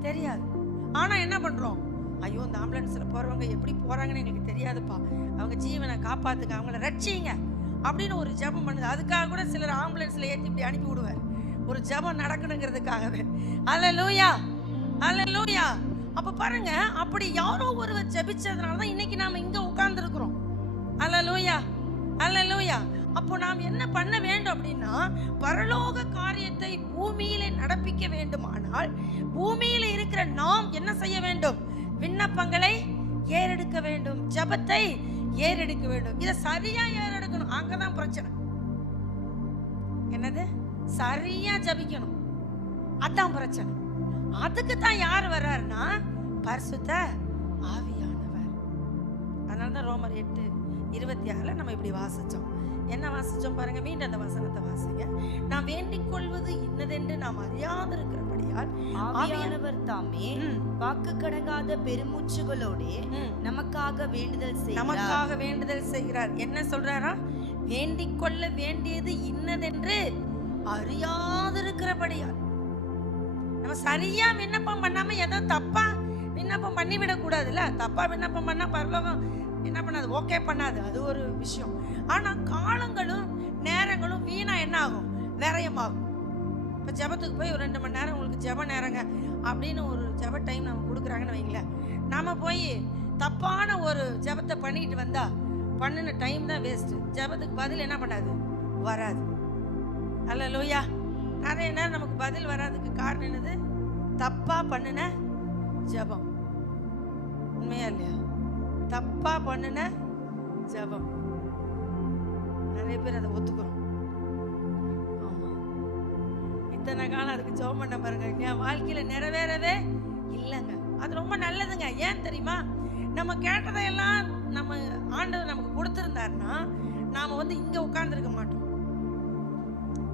தெரியாது. ஆனா என்ன பண்றோம்? ஐயோ, இந்த ஆம்புலன்ஸ்ல போறவங்க எப்படி போறாங்கன்னு எங்களுக்கு தெரியாதுப்பா, அவங்க ஜீவனை காப்பாத்துங்க, அவங்கள ரட்சிங்க அப்படின்னு ஒரு ஜெபம் பண்ணுது. அதுக்காக கூட சிலர் ஆம்புலன்ஸ்ல ஏற்றி இப்படி அனுப்பி விடுவார், ஒரு ஜெபம் நடக்கணுங்கிறதுக்காகவே. அல்லேலூயா, அல்லேலூயா. அப்ப பாருங்க, அப்படி யாரோ ஒருவர் ஜெபிச்சதுனால தான் இன்னைக்கு நாம இங்க உட்கார்ந்து இருக்கிறோம். அல்லேலூயா, அல்லேலூயா. அப்போ நாம் என்ன பண்ண வேண்டும் அப்படின்னா, பரலோக காரியத்தை பூமியிலே நடப்பிக்க வேண்டுமானால் பூமியில இருக்கிற நாம் என்ன செய்ய வேண்டும்? விண்ணப்பங்களை ஏறெடுக்க வேண்டும், ஜெபத்தை ஏறெடுக்க வேண்டும். இதை சரியா ஏறெடுக்கணும். அங்கதான் பிரச்சனை. என்னது? சரியா ஜெபிக்கணும், அதான் பிரச்சனை. அதுக்கு தான் யார் வர்றாருன்னா பரிசுத்த ஆவியானவர். அதனாலதான் ரோமர் 8:26 நம்ம இப்படி வாசிச்சோம். என்ன வாசிச்சோம் பாருங்க, மீண்டும் அந்த வசனத்தை வாசிங்க. நாம் வேண்டிக் கொள்வது இன்னதென்று நாம் அறியாதிருக்கிறபடியால் ஆவியானவர் தாமே வாக்கு கடங்காத பெருமூச்சுகளோட நமக்காக வேண்டுதல் செய்கிறார். என்ன சொல்றாரா? வேண்டிக் கொள்ள வேண்டியது இன்னதென்று அறியாதிருக்கிறபடியால். நம்ம சரியா விண்ணப்பம் பண்ணாம ஏதோ தப்பா விண்ணப்பம் பண்ணிவிடக் கூடாதுல்ல. தப்பா விண்ணப்பம் பண்ணா பரலோகம் என்ன பண்ணாது? ஓகே பண்ணாது. அது ஒரு விஷயம். ஆனா காலங்களும் நேரங்களும் வீணா என்ன ஆகும்? விரயமாகும். இப்போ ஜெபத்துக்கு போய் ஒரு 2 மணி நேரம் உங்களுக்கு ஜெப நேரங்க அப்படின்னு ஒரு ஜெப டைம் நம்ம கொடுக்குறாங்கன்னு வைங்களேன், நாம போய் தப்பான ஒரு ஜெபத்தை பண்ணிட்டு வந்தா பண்ணின டைம் தான் வேஸ்ட். ஜெபத்துக்கு பதில் என்ன பண்ணாது? வராது. அல்லேலூயா. நிறைய நேரம் நமக்கு பதில் வராதுக்கு காரணம் என்னது? தப்பா பண்ணின ஜெபம். உண்மையா இல்லையா? தப்பா பண்ணின ஜெபம். நிறைய பேர் அதை ஒத்துக்கிறோம். ஆமா, இத்தனை காலம் அதுக்கு ஜெபம் பண்ண பாருங்க, என் வாழ்க்கையில நிறைவேறவே இல்லைங்க. அது ரொம்ப நல்லதுங்க. ஏன் தெரியுமா? நம்ம கேட்டதையெல்லாம் நம்ம ஆண்டவர் நமக்கு கொடுத்துருந்தாருன்னா நாம வந்து இங்க உட்கார்ந்துருக்க மாட்டோம்,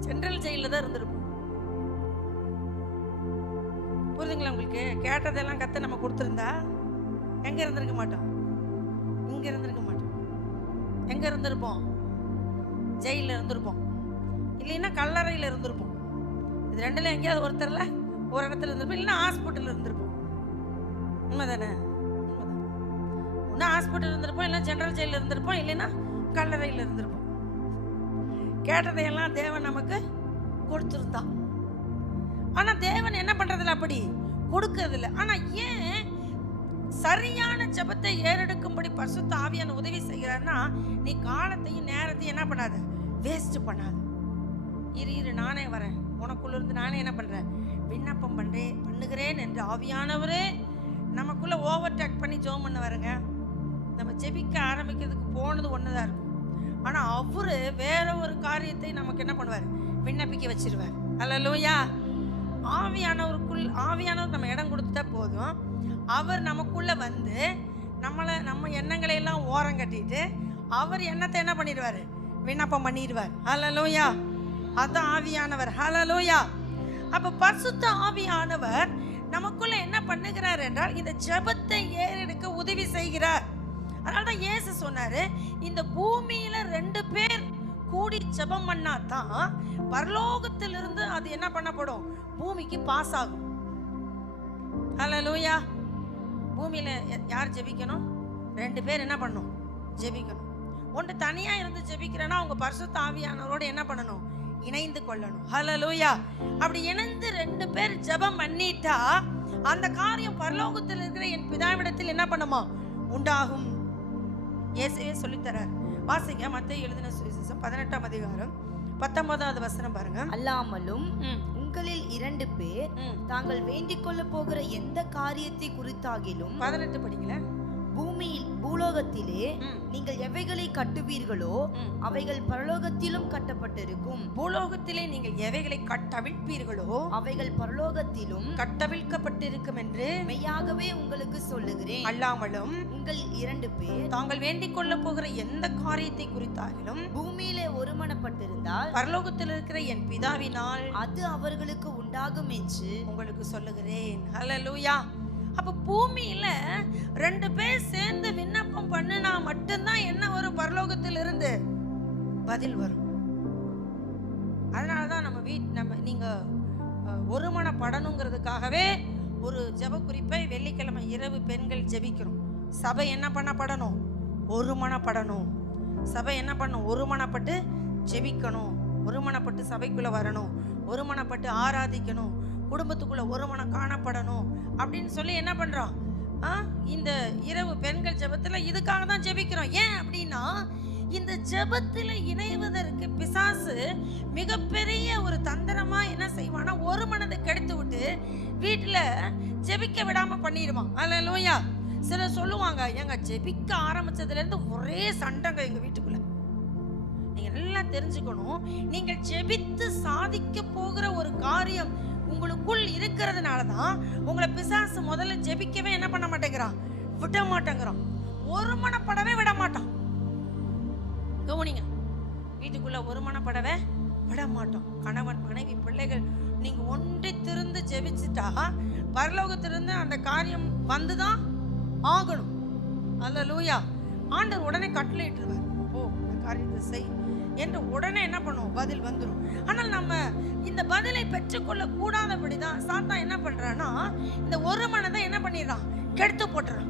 சென்ட்ரல் ஜெயில தான் இருந்திருப்போம். புரியுதுங்களா உங்களுக்கு? கேட்டதெல்லாம் கத்து நம்ம கொடுத்துருந்தா எங்க இருந்திருக்க மாட்டோம், இங்க இருந்திருக்க மாட்டோம். எங்க இருந்திருப்போம்? ஜெயில இருந்திருப்போம், இல்லைன்னா கல்லறையில இருந்திருப்போம். இது ரெண்டுல எங்கேயாவது ஒருத்தர்ல ஒரு இடத்துல இருந்திருப்போம், இல்லைன்னா ஹாஸ்பிட்டல் இருந்திருப்போம். உண்மைதானே? ஒன்னும் ஹாஸ்பிட்டல் இருந்திருப்போம், இல்லை ஜெனரல் ஜெயில இருந்திருப்போம், இல்லைன்னா கல்லறையில் இருந்திருப்போம். கேட்டதையெல்லாம் தேவன் நமக்கு கொடுத்துருந்தான். ஆனா தேவன் என்ன பண்றதில்ல, அப்படி கொடுக்கறதில்ல. ஆனா ஏன் சரியான ஜெபத்தை ஏறெடுக்கும்படி பரிசுத்த ஆவியான உதவி செய்கிறார்னா, நீ காலத்தையும் நேரத்தையும் என்ன பண்ணாத, வேஸ்ட் பண்ணாத. இரு நானே வரேன், உனக்குள்ள இருந்து நானே என்ன பண்றேன், விண்ணப்பம் பண்ணுகிறேன் என்று ஆவியானவரே நமக்குள்ள ஓவர்டேக் பண்ணி ஜெபம் பண்ண வரங்க. நம்ம ஜெபிக்க ஆரம்பிக்கிறதுக்கு போனது ஒண்ணுதான் இருக்கும். ஆனா அவரு வேற ஒரு காரியத்தை நமக்கு என்ன பண்ணுவார், விண்ணப்பிக்க வச்சிருவார். அல்லேலூயா. ஆவியானவர் நம்ம இடம் கொடுத்துட்டா போதும், அவர் நமக்குள்ள வந்து நம்ம எண்ணங்களை எல்லாம் ஓரம் கட்டிட்டு அவர் எண்ணத்தை என்ன பண்ணிடுவாரு, விண்ணப்பம் பண்ணிடுவார். அல்லேலூயா. அதான் ஆவியானவர். அல்லேலூயா. அப்ப பரிசுத்த ஆவியானவர் நமக்குள்ள என்ன பண்ணுகிறார் என்றால், இந்த ஜெபத்தை ஏறெடுக்க உதவி செய்கிறார். அதனாலதான் இயேசு சொன்னாரு, இந்த பூமியில 2 பேர் கூடி ஜெபம் பண்ணாதான் பரலோகத்திலிருந்து அது என்ன பண்ணப்படும், பூமிக்கு பாஸ் ஆகும். அல்லேலூயா. பூமியில யார் ஜெபிக்கணும், 2 பேர் என்ன பண்ணணும், ஜெபிக்கணும். ஒன்று தனியா இருந்து ஜெபிக்கிறேன்னா உங்க பரிசுத்த ஆவியானவரோட என்ன பண்ணணும், இணைந்து கொள்ளணும். அல்லேலூயா. அப்படி இணைந்து 2 பேர் ஜெபம் பண்ணிட்டா அந்த காரியம் பரலோகத்தில் இருக்கிற என் பிதாவிடத்தில் என்ன பண்ணுமா, உண்டாகும். இயேசுவே சொல்லித்தரார். வாசிங்க மத்தேயு எழுதின சுவிசேஷம் 18ஆம் அதிகாரம் 19வது வசனம் பாருங்க. அல்லாமலும் உங்களில் 2 பேர் தாங்கள் வேண்டிக் கொள்ள போகிற எந்த காரியத்தை குறித்தாகிலும் 18 படிக்கல, பூலோகத்திலே நீங்கள் எவைகளை கட்டுவீர்களோ அவைகள் பரலோகத்திலும் கட்டப்பட்டிருக்கும். பூலோகத்திலே நீங்கள் எவைகளை கட்டவிழ்ப்பீர்களோ அவைகள் பரலோகத்திலும் கட்டவிழ்க்கப்பட்டிருக்கும் என்று மெய்யாகவே உங்களுக்கு சொல்லுகிறேன். அல்லாமலும் உங்கள் 2 பேர் தாங்கள் வேண்டிக் கொள்ள போகிற எந்த காரியத்தை குறித்தாகிலும் பூமியிலே ஒருமனப்பட்டிருந்தால் பரலோகத்தில் இருக்கிற என் பிதாவினால் அது அவர்களுக்கு உண்டாகும் என்று உங்களுக்கு சொல்லுகிறேன். அல்லேலூயா. அப்ப பூமியில 2 பேர் சேர்ந்து விண்ணப்பம் பண்ணினா மட்டும்தான் என்ன வரும், பரலோகத்தில் இருந்து பதில் வரும். அதனாலதான் நீங்க ஒருமனப்படணுங்கிறதுக்காகவே ஒரு ஜெப குறிப்பை வெள்ளிக்கிழமை இரவு பெண்கள் ஜெபிக்கிறோம். சபை என்ன பண்ணப்படணும், ஒருமனப்படணும். சபை என்ன பண்ணணும், ஒருமனப்பட்டு ஜெபிக்கணும், ஒருமனப்பட்டு சபைக்குள்ள வரணும், ஒருமனப்பட்டு ஆராதிக்கணும், குடும்பத்துக்குள்ள ஒருமனம் காணப்படணும் அப்படின்னு சொல்லி என்ன பண்றோம், இந்த இரவு பெண்கள் ஜெபத்துல இதுக்காக தான் ஜெபிக்கிறோம். ஏன் அப்படின்னா, இந்த ஜெபத்துல இணைவதற்கு பிசாசு மிகப்பெரிய ஒரு தந்திரமா என்ன செய்வானா, ஒரு மனதை கெடுத்து விட்டு வீட்டுல ஜெபிக்க விடாம பண்ணிடுவான். அல்லேலூயா. சிலர் சொல்லுவாங்க, எங்க ஜெபிக்க ஆரம்பிச்சதுல இருந்து ஒரே சண்டைங்க எங்க வீட்டுக்குள்ள. நீங்க நல்லா தெரிஞ்சுக்கணும், நீங்க ஜெபித்து சாதிக்க போகிற ஒரு காரியம் உங்களுக்குள் இருக்கிறதுனாலதான் உங்களை பிசாசு முதல்ல ஜெபிக்கவே என்ன பண்ண மாட்டேங்கிறான், விட மாட்டேங்கிறான், ஒருமனப்படவே விட மாட்டான். கவனிங்க, வீட்டுக்குள்ள ஒருமனப்படவே விட மாட்டோம். கணவன் மனைவி பிள்ளைகள் நீங்க ஒன்றித்திருந்து ஜெபிச்சுட்டா பரலோகத்திலிருந்து அந்த காரியம் வந்துதான் ஆகணும். அல்லேலூயா. ஆண்டவர் உடனே கட்டளையிட்டுருவார், போ இந்த காரியத்தை செய் என்று உடனே என்ன பண்ணுவோம், பதில் வந்துடும். ஆனால் நம்ம இந்த பதிலை பெற்றுக்கொள்ள கூடாதபடிதான் சாத்தான் என்ன பண்றான்னா, இந்த ஒரு மனதை என்ன பண்ணிடுறான், கெடுத்து போட்டுறான்.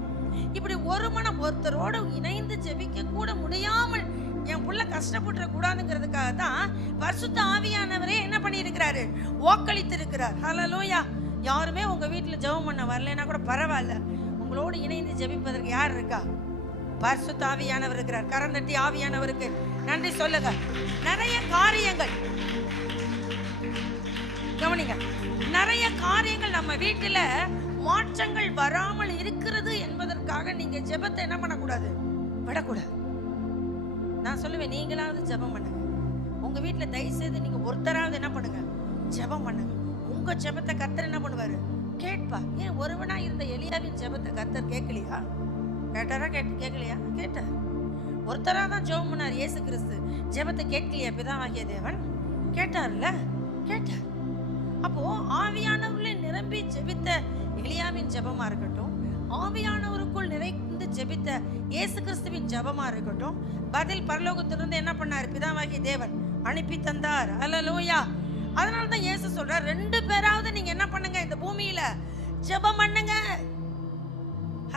இப்படி ஒரு மனம் ஒருத்தரோடு இணைந்து ஜெபிக்க கூட முடியாமல் என் புள்ள கஷ்டப்பட்டுற கூடாதுங்கிறதுக்காக தான் பரிசுத்த ஆவியானவரே என்ன பண்ணியிருக்கிறாரு, ஓக்களித்து இருக்கிறார். ஹல்லேலூயா. யாருமே உங்க வீட்டுல ஜெபம் பண்ண வரலைன்னா கூட பரவாயில்ல, உங்களோடு இணைந்து ஜெபிப்பதற்கு யார் இருக்கா, பரிசுத்த ஆவியானவர் இருக்கிறார். கரம் தட்டி ஆவியானவருக்கு நன்றி சொல்லுங்க. நிறைய காரியங்கள் கவனிங்க, நிறைய காரியங்கள் நம்ம வீட்டுல மாற்றங்கள் வராமல் இருக்கிறது என்பதற்காக நீங்க ஜெபத்தை என்ன பண்ணக்கூடாது, விடக்கூடாது. நான் சொல்லுவேன், நீங்களாவது ஜெபம் பண்ணுங்க. உங்க வீட்டுல தயவு செய்து நீங்க ஒருத்தராவது என்ன பண்ணுங்க, ஜெபம் பண்ணுங்க. உங்க ஜெபத்தை கர்த்தர் என்ன பண்ணுவாரு, கேட்பா. ஏன் ஒருவனா இருந்த எலியாவின் ஜெபத்தை கர்த்தர் கேட்கலையா, கேட்டாரா, கேட்கலையா, கேட்டார். ஒருத்தரா தான் ஜெபம் பண்ணார் இயேசு கிறிஸ்து. ஜெபத்தை கேட்கலையா பிதாவாகிய தேவன், கேட்டார்ல, கேட்டார். அப்போ ஆவியானவர்களை நிரம்பி ஜெபித்த எலியாவின் ஜெபமா இருக்கட்டும், ஆவியானவருக்குள் நிறைந்து ஜெபித்த இயேசு கிறிஸ்துவின் ஜெபமா இருக்கட்டும், பதில் பரலோகத்திலிருந்து என்ன பண்ணார், பிதாவாகிய தேவன் அனுப்பி தந்தார். அல்லேலூயா. அதனாலதான் இயேசு சொல்றார், 2 பேராவது நீங்க என்ன பண்ணுங்க, இந்த பூமியில ஜெபம் பண்ணுங்க.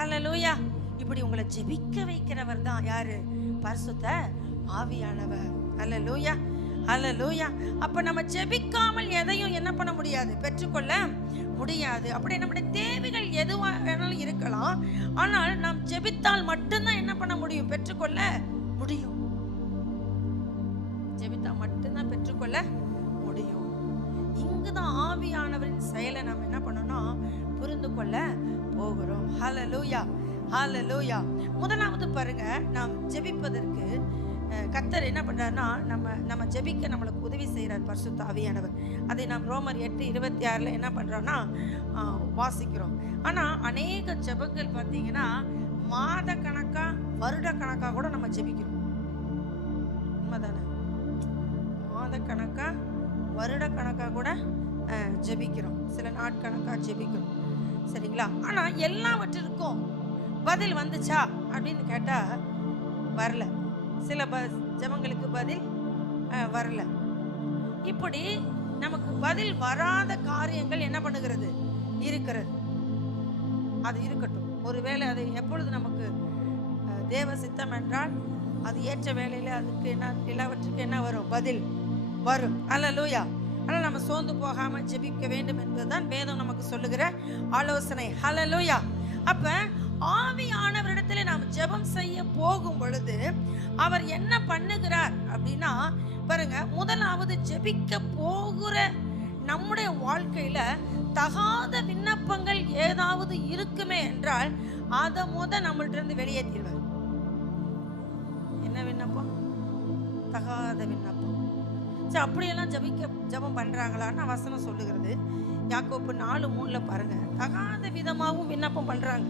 அல்லேலூயா. இப்படி உங்களை ஜெபிக்க வைக்கிறவர் தான் யாரு, பரிசுத்த ஆவியானவர். அல்லேலூயா. ஹல்லேலூயா. அப்ப நம்ம ஜெபிக்காமல் எதையும் என்ன பண்ண முடியாது, பெற்றுக்கொள்ள முடியாது. அப்படி நம்முடைய தேவைகள் எதுவா வேணாலும் இருக்கலாம், ஆனால் நாம் ஜெபித்தால் மட்டும்தான் என்ன பண்ண முடியும், பெற்றுக்கொள்ள முடியும். ஜெபித்தா மட்டும்தான் பெற்றுக்கொள்ள முடியும். இங்குதான் ஆவியானவரின் செயலை நாம் என்ன பண்ணணும், புரிந்து கொள்ள போகிறோம். ஹல்லேலூயா, ஹல்லேலூயா. முதலாவது பாருங்க, நாம் ஜெபிப்பதற்கு கர்த்தர் என்ன பண்றாருன்னா, நம்ம ஜெபிக்க நம்மளுக்கு உதவி செய்கிறார் பரிசுத்த ஆவியானவர். அதை நாம் ரோமர் 8:26 என்ன பண்றோம்னா வாசிக்கிறோம். ஆனா அநேக ஜெபங்கள் பார்த்தீங்கன்னா மாத கணக்கா வருட கணக்கா கூட நம்ம ஜெபிக்கிறோம். உண்மைதானே? மாத கணக்கா வருட கணக்கா கூட ஜெபிக்கிறோம், சில நாட்கணக்கா ஜெபிக்கிறோம், சரிங்களா? ஆனா எல்லாவற்றிற்கும் பதில் வந்துச்சா அப்படின்னு கேட்டா வரல. சில ஜெபங்களுக்கு பதில் வரல. இப்படி நமக்கு பதில் வராத காரியங்கள் என்ன பண்ணுகிறது, இருக்கிறது. அது இருக்கட்டும். ஒருவேளை அது எப்பொழுது நமக்கு தேவ சித்தம் என்றால் அது ஏற்ற வேளையில அதுக்கு என்ன, எல்லாவற்றுக்கும் என்ன வரும், பதில் வரும். ஹல்லேலூயா. ஆனால் நம்ம சோர்ந்து போகாம ஜெபிக்க வேண்டும் என்பதுதான் வேதம் நமக்கு சொல்லுகிற ஆலோசனை. ஹல்லேலூயா. அப்ப ஆவியானவரிடத்தில் நாம் ஜெபம் செய்ய போகும் பொழுது அவர் என்ன பண்ணுகிறார் அப்படின்னா பாருங்க, முதலாவது ஜெபிக்க போகிற நம்முடைய வாழ்க்கையில தகாத விண்ணப்பங்கள் ஏதாவது இருக்குமே என்றால் அதை நம்மள்ட்ட இருந்து வெளியேற்றிடுவார். என்ன விண்ணப்பம்? தகாத விண்ணப்பம். சரி, அப்படியெல்லாம் ஜெபம் பண்றாங்களான்னு வசனம் சொல்லுகிறது. யாக்கோப்பு 4:3 பாருங்க, தகாத விதமாகவும் விண்ணப்பம் பண்றாங்க.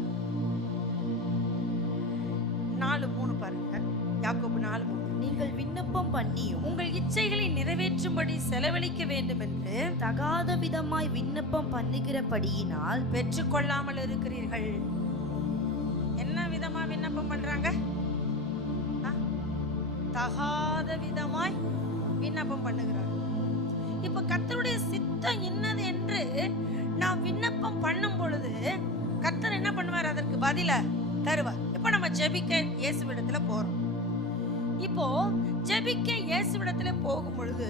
4:3 பாருங்க, யாக்கோப்பு 4:3. நீங்கள் விண்ணப்பம் பண்ணியும் உங்கள் இச்சைகளை நிறைவேற்றும்படி செலவழிக்க வேண்டும் என்று தகாத விதமாய் விண்ணப்பம் பண்ணுகிறபடியினால் பெற்றுக்கொள்ளாமல் இருக்கிறீர்கள். என்ன விதமா விண்ணப்பம் பண்றாங்க? தகாத விதமாய் விண்ணப்பம் பண்ணுகிறார். இப்ப கர்த்தருடைய சித்தம் என்னது என்று நாம் விண்ணப்பம் பண்ணும் பொழுது கர்த்தர் என்ன பண்ணுவார், அதற்கு பதில தருவார். இப்ப நம்ம ஜெபிக்க இயேசுவிடத்துல போறோம். இப்போ ஜெபிக்க இயேசுவிடத்துல போகும் பொழுது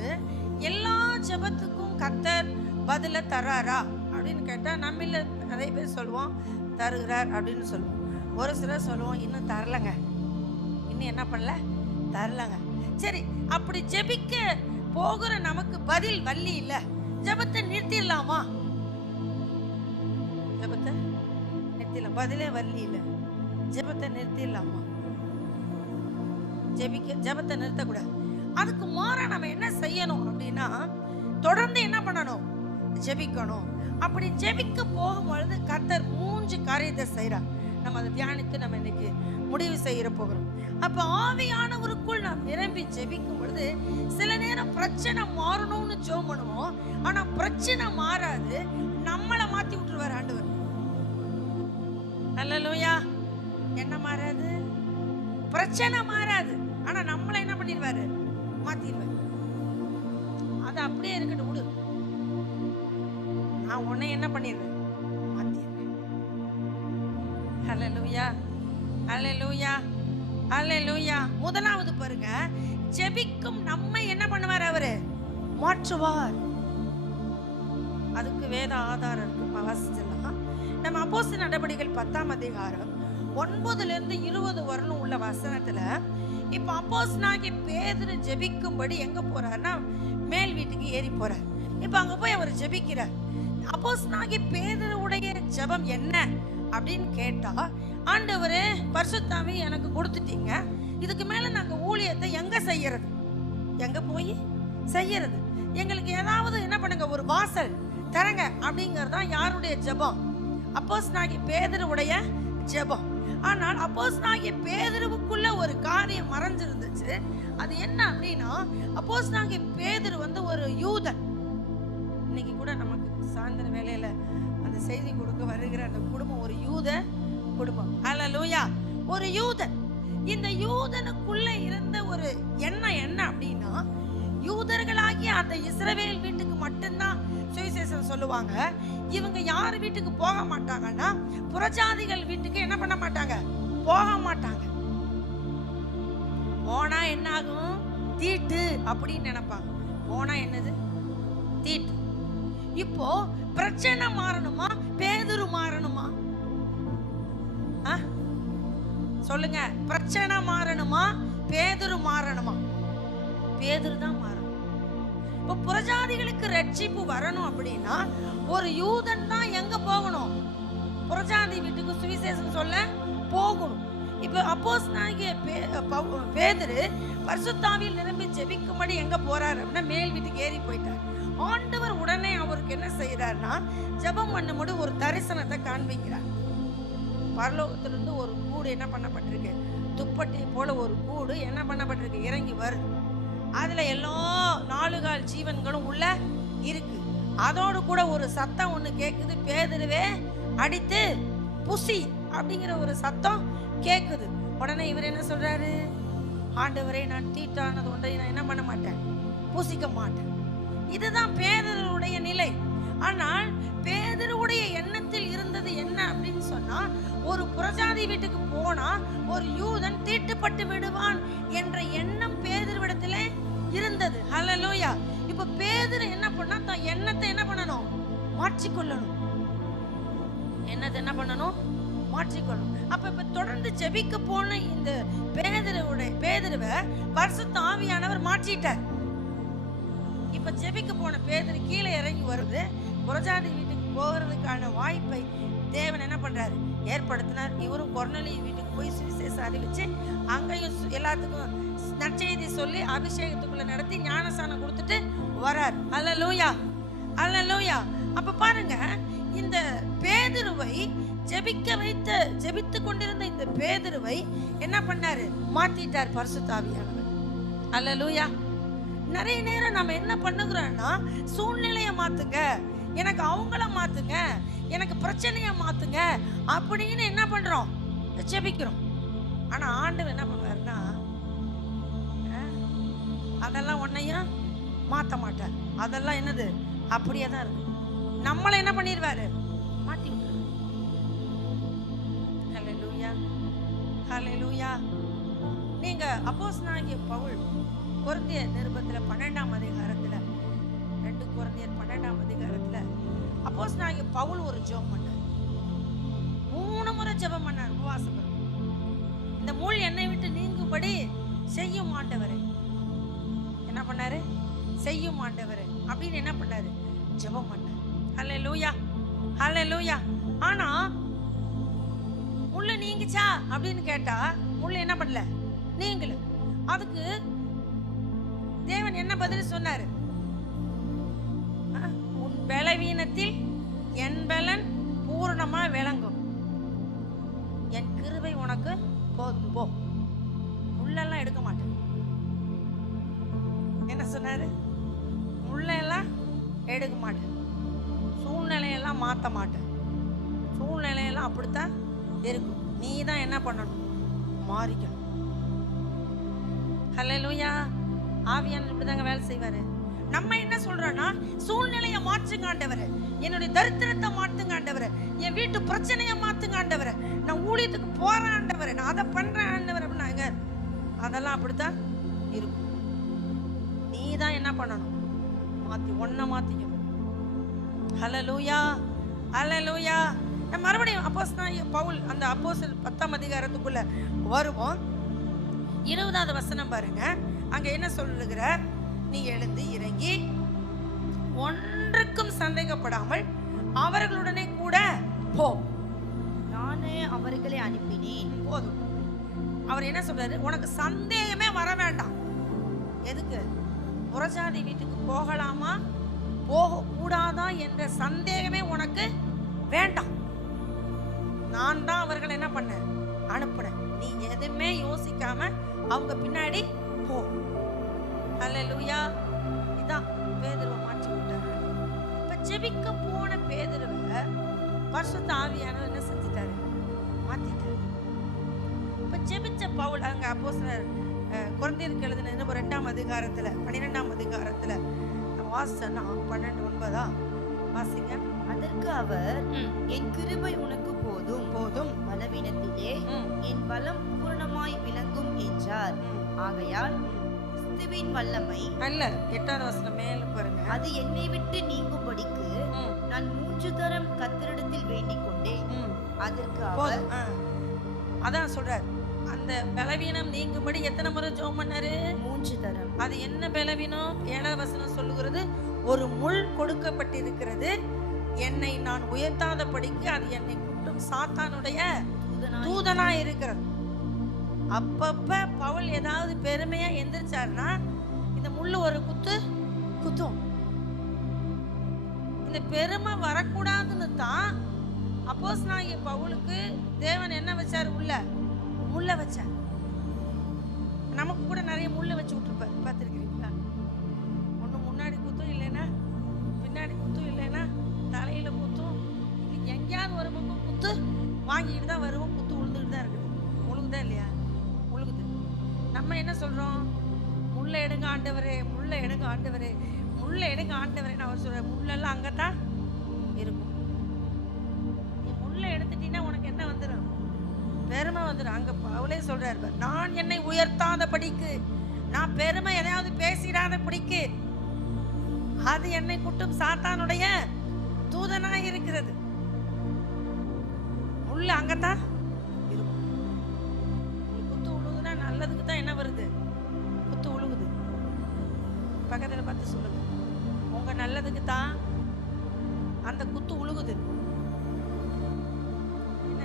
எல்லா ஜெபத்துக்கும் கர்த்தர் பதில தராரா அப்படின்னு கேட்டா நம்மள நிறைய பேர் சொல்லுவோம் தருகிறார் அப்படின்னு சொல்லுவோம். ஒரு சிலர் சொல்லுவோம் இன்னும் தரலங்க, இன்னும் என்ன பண்ணல, தரலங்க. சரி, அப்படி ஜெபிக்க போகிற நமக்கு பதில் வள்ளி இல்ல, ஜெபத்தை நிறுத்திடலாமா? ஜெபத்தை நிறுத்திடலாம், பதிலே வள்ளி இல்ல, ஜெபத்தை நிறுத்திடலாமா? ஜெபத்தை நிறுத்தக்கூடாது. அதுக்கு மாறா நம்ம என்ன செய்யணும் அப்படின்னா தொடர்ந்து என்ன பண்ணணும், ஜெபிக்கணும். அப்படி ஜெபிக்க போகும்பொழுது கர்த்தர் 3 காரியத்தை செய்யறார். நம்ம அதை தியானித்து நம்ம இன்னைக்கு முடிவு செய்ய போகிறோம். அப்ப ஆவியானவருக்குள் நாம் நிரம்பி ஜெபிக்கும் பொழுது சில நேரம் பிரச்சனை மாறணும்னு ஜெபம் பண்ணுவோம், ஆனா பிரச்சனை மாறாது, நம்மளை மாத்தி விட்டுருவார் ஆண்டவர். ஹல்லேலூயா. என்ன மாறாது? பிரச்சனை மாறாது, ஆனா நம்மளை என்ன பண்ணிடுவாரு, மாத்திடுவாரு. அது அப்படியே இருக்கட்டும், விடு, நான் உன்னை என்ன பண்ணிடுவேன், மாத்திடுவேன். ஹல்லேலூயா, ஹல்லேலூயா, ஹல்லேலூயா. முதலாவது பாருங்க, ஜெபிக்கும் நம்மை என்ன பண்ணுவார், அவரு மாற்றுவார். அதுக்கு வேத ஆதாரம் இருக்கு, வாசிச்சலாம். நம்ம அப்போஸ்தலர் நடபடிகள் 10ஆம் அதிகாரம் 9 - 20 வரலும் உள்ள வசனத்துல இப்ப அப்போஸ்தலனாகிய பேதுரு ஜெபிக்கும்படி எங்க போறாருன்னா மேல் வீட்டுக்கு ஏறி போறார். இப்ப அங்க போய் அவர் ஜெபிக்கிறார். அப்போஸ்தலனாகிய பேதுருவுடைய ஜெபம் என்ன அப்படின்னு கேட்டா, ஆண்டவரே பரிசுத்த ஆவி எனக்கு கொடுத்துட்டீங்க, இதுக்கு மேல நாங்க ஊழியத்தை எங்க செய்யறது, எங்க போய் செய்யறது, எங்களுக்கு ஏதாவது என்ன பண்ணுங்க, ஒரு வாசல் தரங்க அப்படிங்கறதுதான் யாருடைய ஜெபம், அப்போஸ்தலனாகிய பேதுருவுடைய ஜெபம். ஆனால் அப்போஸ்தலனாகிய பேதுருவுக்குள்ள ஒரு காரியம் மறைஞ்சிருந்துச்சு. அது என்ன அப்படின்னா, அப்போஸ்தலனாகிய பேதுரு ஒரு யூதன். இன்னைக்கு கூட நமக்கு சாயந்தர வேளையில அந்த செய்தி கொடுக்க வருகிற அந்த குடும்பம் ஒரு யூத குடும்பம். ஹல்லேலூயா. ஒரு யூதன். இந்த யூதனுக்குள்ள இருந்த ஒரு எண்ணம் என்ன அப்படின்னா, யூதர்களாகிய அந்த இஸ்ரவேல் வீட்டுக்கு மட்டும்தான் சுவிசேஷம் சொல்லுவாங்க. இவங்க யார் வீட்டுக்கு போக மாட்டாங்கன்னா புறஜாதிகள் வீட்டுக்கு என்ன பண்ண மாட்டாங்க, போக மாட்டாங்க. போனா என்ன ஆகும், தீட்டு அப்படின்னு நினைப்பாங்க. போனா என்னது? தீட்டு. இப்போ பிரச்சனை மாறணுமா, பேதுரு மாறணுமா? சொல்லுங்க, பிரச்சனை மாறணுமா, பேதுரு மாறணுமா? பேதுரு தான் மாறணும். இப்போ புறஜாதிகளுக்கு ரட்சிப்பு வரணும் அப்படின்னா ஒரு யூதன் தான் எங்க போகணும்? புறஜாதி வீட்டுக்கு சுவிசேஷம் சொல்ல போகணும். இப்போ அப்போஸ்தலனாகிய பேதுரு பரிசுத்தாவியில் நிரம்பி ஜெபிக்கும்படி எங்க போறாரு அப்படின்னா மேல் வீட்டுக்கு ஏறி போயிட்டார். ஆண்டவர் உடனே அவருக்கு என்ன செய்யறாருன்னா ஜெபம் பண்ணும்போது ஒரு தரிசனத்தை காண்பிக்கிறார். பரலோகத்திலிருந்து ஒரு கூடு என்ன பண்ணப்பட்டிருக்கு? துப்பட்டி போல ஒரு கூடு என்ன பண்ணப்பட்டிருக்கு? இறங்கி வருது. அதுல எல்லா 4 கால் ஜீவன்களும் உள்ள இருக்கு. அதோடு கூட ஒரு சத்தம் ஒண்ணு கேக்குது, பேதுருவே அடித்து புசி அப்படிங்கிற ஒரு சத்தம் கேக்குது. உடனே இவர் என்ன சொல்றாரு? ஆண்டவரே, நான் தீட்டானது ஒன்றை நான் என்ன பண்ண மாட்டேன், பூசிக்க மாட்டேன். இதுதான் பேதுருவுடைய நிலை. ஆனால் பேதுருவுடைய எண்ணத்தில் இருந்தது என்ன அப்படின்னு சொன்னா, ஒரு புறஜாதி வீட்டுக்கு போனா ஒரு யூதன் தீட்டுப்பட்டு விடுவான் என்ற எண்ணம் பேதுருவிடத்திலே இருந்தது. ஹல்லேலூயா. இப்ப பேதுரு என்ன பண்ணா, தான் எண்ணத்தை என்ன பண்ணணும்? மாற்றிக்கொள்ளணும். எண்ணத்தை என்ன பண்ணணும்? மாற்றிக்கொள்ளணும். அப்ப தொடர்ந்து ஜெபிக்க போன இந்த பேதுருவை பரிசுத்த ஆவியானவர் மாற்றிட்டார். இப்ப ஜெபிக்க போன பேதுரு கீழே இறங்கி வருது. புறஜாதி வீட்டுக்கு போகிறதுக்கான வாய்ப்பை தேவன் என்ன பண்றாரு? ஏற்படுத்தினார். இவரும் கொர்நேலியு வீட்டுக்கு போய் சுவிசேஷம் அறிவிச்சு அங்கேயும் எல்லாத்துக்கும் நற்செய்தி சொல்லி அபிஷேகத்துக்குள்ள நடத்தி ஞானஸ்நானம் கொடுத்துட்டு வரார். அல்லேலூயா, அல்லேலூயா. அப்ப பாருங்க, இந்த பேதுருவை ஜெபித்து கொண்டிருந்த இந்த பேதுருவை என்ன பண்ணாரு? மாத்திட்டார் பரிசுத்த ஆவியானவர். அல்லேலூயா. நிறைய நேரம் நம்ம என்ன பண்ணுகிறோம்னா, சூழ்நிலையை மாத்துங்க, எனக்கு அவங்கள மாத்துங்க, எனக்கு பிரச்சனையை மாத்துங்க அப்படின்னு என்ன பண்றோம்? ஜெபிக்கிறோம். ஆனா ஆண்டவர் என்ன பண்ணுவாருன்னா, அதெல்லாம் ஒன்னையும் மாத்த மாட்டார். அதெல்லாம் என்னது? அப்படியே தான் இருக்கு. நம்மளை என்ன பண்ணிடுவாரு? மாட்டி விட்டுருவாரு. ஹல்லேலூயா, ஹல்லேலூயா. நீங்க அப்போஸ்தலனாகிய பவுல் கொரிந்தியர் நிருபத்துல 12ஆம் அதிகாரத்துல 2 கொரிந்தியர் 12ஆம் அதிகாரத்துல அப்போஸ்தலனாகிய பவுல் ஒரு ஜெபம் பண்ணார். 3 முறை ஜெபம் பண்ணார். உபவாசம் பண்ணார். இந்த முள் என்னை விட்டு நீங்கும்படி செய்யும் ஆண்டவரே. என்ன பண்ணாரு? செய்யும் ஆண்டவரே அப்படின்னு என்ன பண்ணாரு? ஜெபம் பண்ணார். ஹல்லேலூயா, ஹல்லேலூயா. ஆனா முள்ளு நீங்கிச்சா அப்படின்னு கேட்டா முள்ளு என்ன பண்ணல? நீங்கல. அதுக்கு தேவன் என்ன பதில் சொன்னாரு? உன் பலவீனத்தில் என் பலன் பூரணமா விளங்கும், என் கிருபை உனக்கு போதும், போ, முள்ளெல்லாம் எடுக்க மாட்டேன். என்ன சொன்னாரு? முள்ளெல்லாம் எடுக்க மாட்டேன், சூழ்நிலையெல்லாம் மாற்ற மாட்டேன், சூழ்நிலையெல்லாம் அப்படித்தான் இருக்கும், நீ தான் என்ன பண்ணணும்? மாறிக்கணும். ஹல்லேலூயா. ஆவியானவர் இப்படிதாங்க வேலை செய்வாரு. நம்ம என்ன சொல்றோம்னா, சூழ்நிலையை மாற்றுங்க ஆண்டவரே, என்னுடைய தரித்திரத்தை மாற்றுங்க ஆண்டவரே, என் வீட்டு பிரச்சனையை மாற்றுங்க ஆண்டவரே, நான் ஊழியத்துக்கு போறேன் ஆண்டவரே, நான் அதை பண்றேன் ஆண்டவரே அப்படின்னாங்க. அதெல்லாம் அப்படித்தான் இருக்கும். நீ தான் என்ன பண்ணணும்? ஒன்ன மாத்திக்கணும். ஹல்லேலூயா, ஹல்லேலூயா. நம்ம மறுபடியும் அப்போஸ்தலனாகிய பவுல் அந்த அப்போஸ்தலர் 10ஆம் அதிகாரத்துக்குள்ள வருவோம். 20வது வசனம் பாருங்க. அங்க என்ன சொல்லுகிற? நீ எழுந்து இறங்கி ஒன்றுக்கும் சந்தேகப்படாமல் அவர்களுடனே கூட போ, நானே அவர்களை அனுப்பினேன். போதும். அவர் என்ன சொல்றாரு? உனக்கு சந்தேகமே வர வேண்டாம். எதுக்கு? புறஜாதி வீட்டுக்கு போகலாமா போக கூடாதா என்ற சந்தேகமே உனக்கு வேண்டாம். நான் தான் அவர்களை என்ன பண்ண அனுப்புனேன். நீ எதுவுமே யோசிக்காம அவங்க பின்னாடி போ. ஹல்லேலூயா. இதான் பேதுருவை மாற்றி விட்டாரு. இப்ப ஜெபிக்க போன பேதுருவை பரிசுத்த ஆவியானவர் என்ன செஞ்சிட்டாரு? மாத்திட்டாரு. இப்ப ஜெபிச்ச பவுல் அங்க அப்போஸ்தலர் கொரிந்தியருக்கு எழுதின 2ஆம் அதிகாரத்துல 12ஆம் அதிகாரத்துல வாசனா 12:9 வாசிங்க. அதற்கு அவர், என் கிருபை உனக்கு போதும், போதும், பலவீனத்திலே என் பலம் பூரணமாய் விளங்கும் என்றார். ஆகையால் கிறிஸ்துவின் வல்லமை அல்ல 8வது வசனம் மேல பாருங்க. அது என்னை விட்டு நீங்கும்படிக்கு நான் 3 தரம் கர்த்தரிடத்தில் வேண்டிக் கொண்டேன். அதற்கு அவர் அதான் சொல்றார், அந்த பலவீனம் நீங்கும்படி எத்தனை முறை ஜெபம் பண்ணாரு? 3 தரம். அது என்ன பலவீனம்? 7வது வசனம் சொல்லுகிறது, ஒரு முள் கொடுக்கப்பட்டிருக்கிறது, என்னை நான் உயர்த்தாதபடிக்கு அது என்னை குட்டும் சாத்தானுடைய தூதனா இருக்கிறது. அப்பப்ப பவுல் ஏதாவது பெருமையா எந்திரிச்சாருன்னா இந்த முள்ளு ஒரு குத்தும். இந்த பெருமை வரக்கூடாதுன்னு தான் அப்போஸ்தலனாகிய பவுலுக்கு தேவன் என்ன வச்சாரு? முள்ள வச்சார். நமக்கு கூட நிறைய முள்ள வச்சு விட்டுருப்பாரு, பார்த்துருக்கிறீங்களா? ஒண்ணு முன்னாடி குத்தும், இல்லைன்னா பின்னாடி குத்தும், இல்லைன்னா தலையில குத்தும், எங்கேயாவது ஒரு பக்கம் குத்து வாங்கிட்டு தான் வருவோம். குத்து உழுந்துட்டு தான் இருக்குது. முழுகுதா இல்லையா? முழுகுது. நம்ம என்ன சொல்றோம்? முள்ள எடுங்க ஆண்டவரே, முள்ள எடுங்க ஆண்டவரே, முள்ள எடுங்க ஆண்டவரேன்னு அவர் சொல்ற. முள்ளெல்லாம் அங்கதான் இருக்கும். நீ முள்ள எடுத்துட்டீங்கன்னா உனக்கு என்ன வந்துடும்? பெருமை வந்துடும். அங்க அவளே சொல்றாரு, நான் என்னை உயர்த்தாத படிக்கு, நான் பெருமை எதையாவது பேசிடாத படிக்கு அது என்னை குட்டும் சாத்தானுடைய தூதனாய் இருக்கிறது. முள்ள அங்கத்தான் இருக்கும். குத்து உழுகுதுன்னா நல்லதுக்கு தான் என்ன வருது? குத்து உழுகுது. பக்கத்துல பார்த்து சொல்லுங்க, உங்க நல்லதுக்கு தான் அந்த குத்து உழுகுது.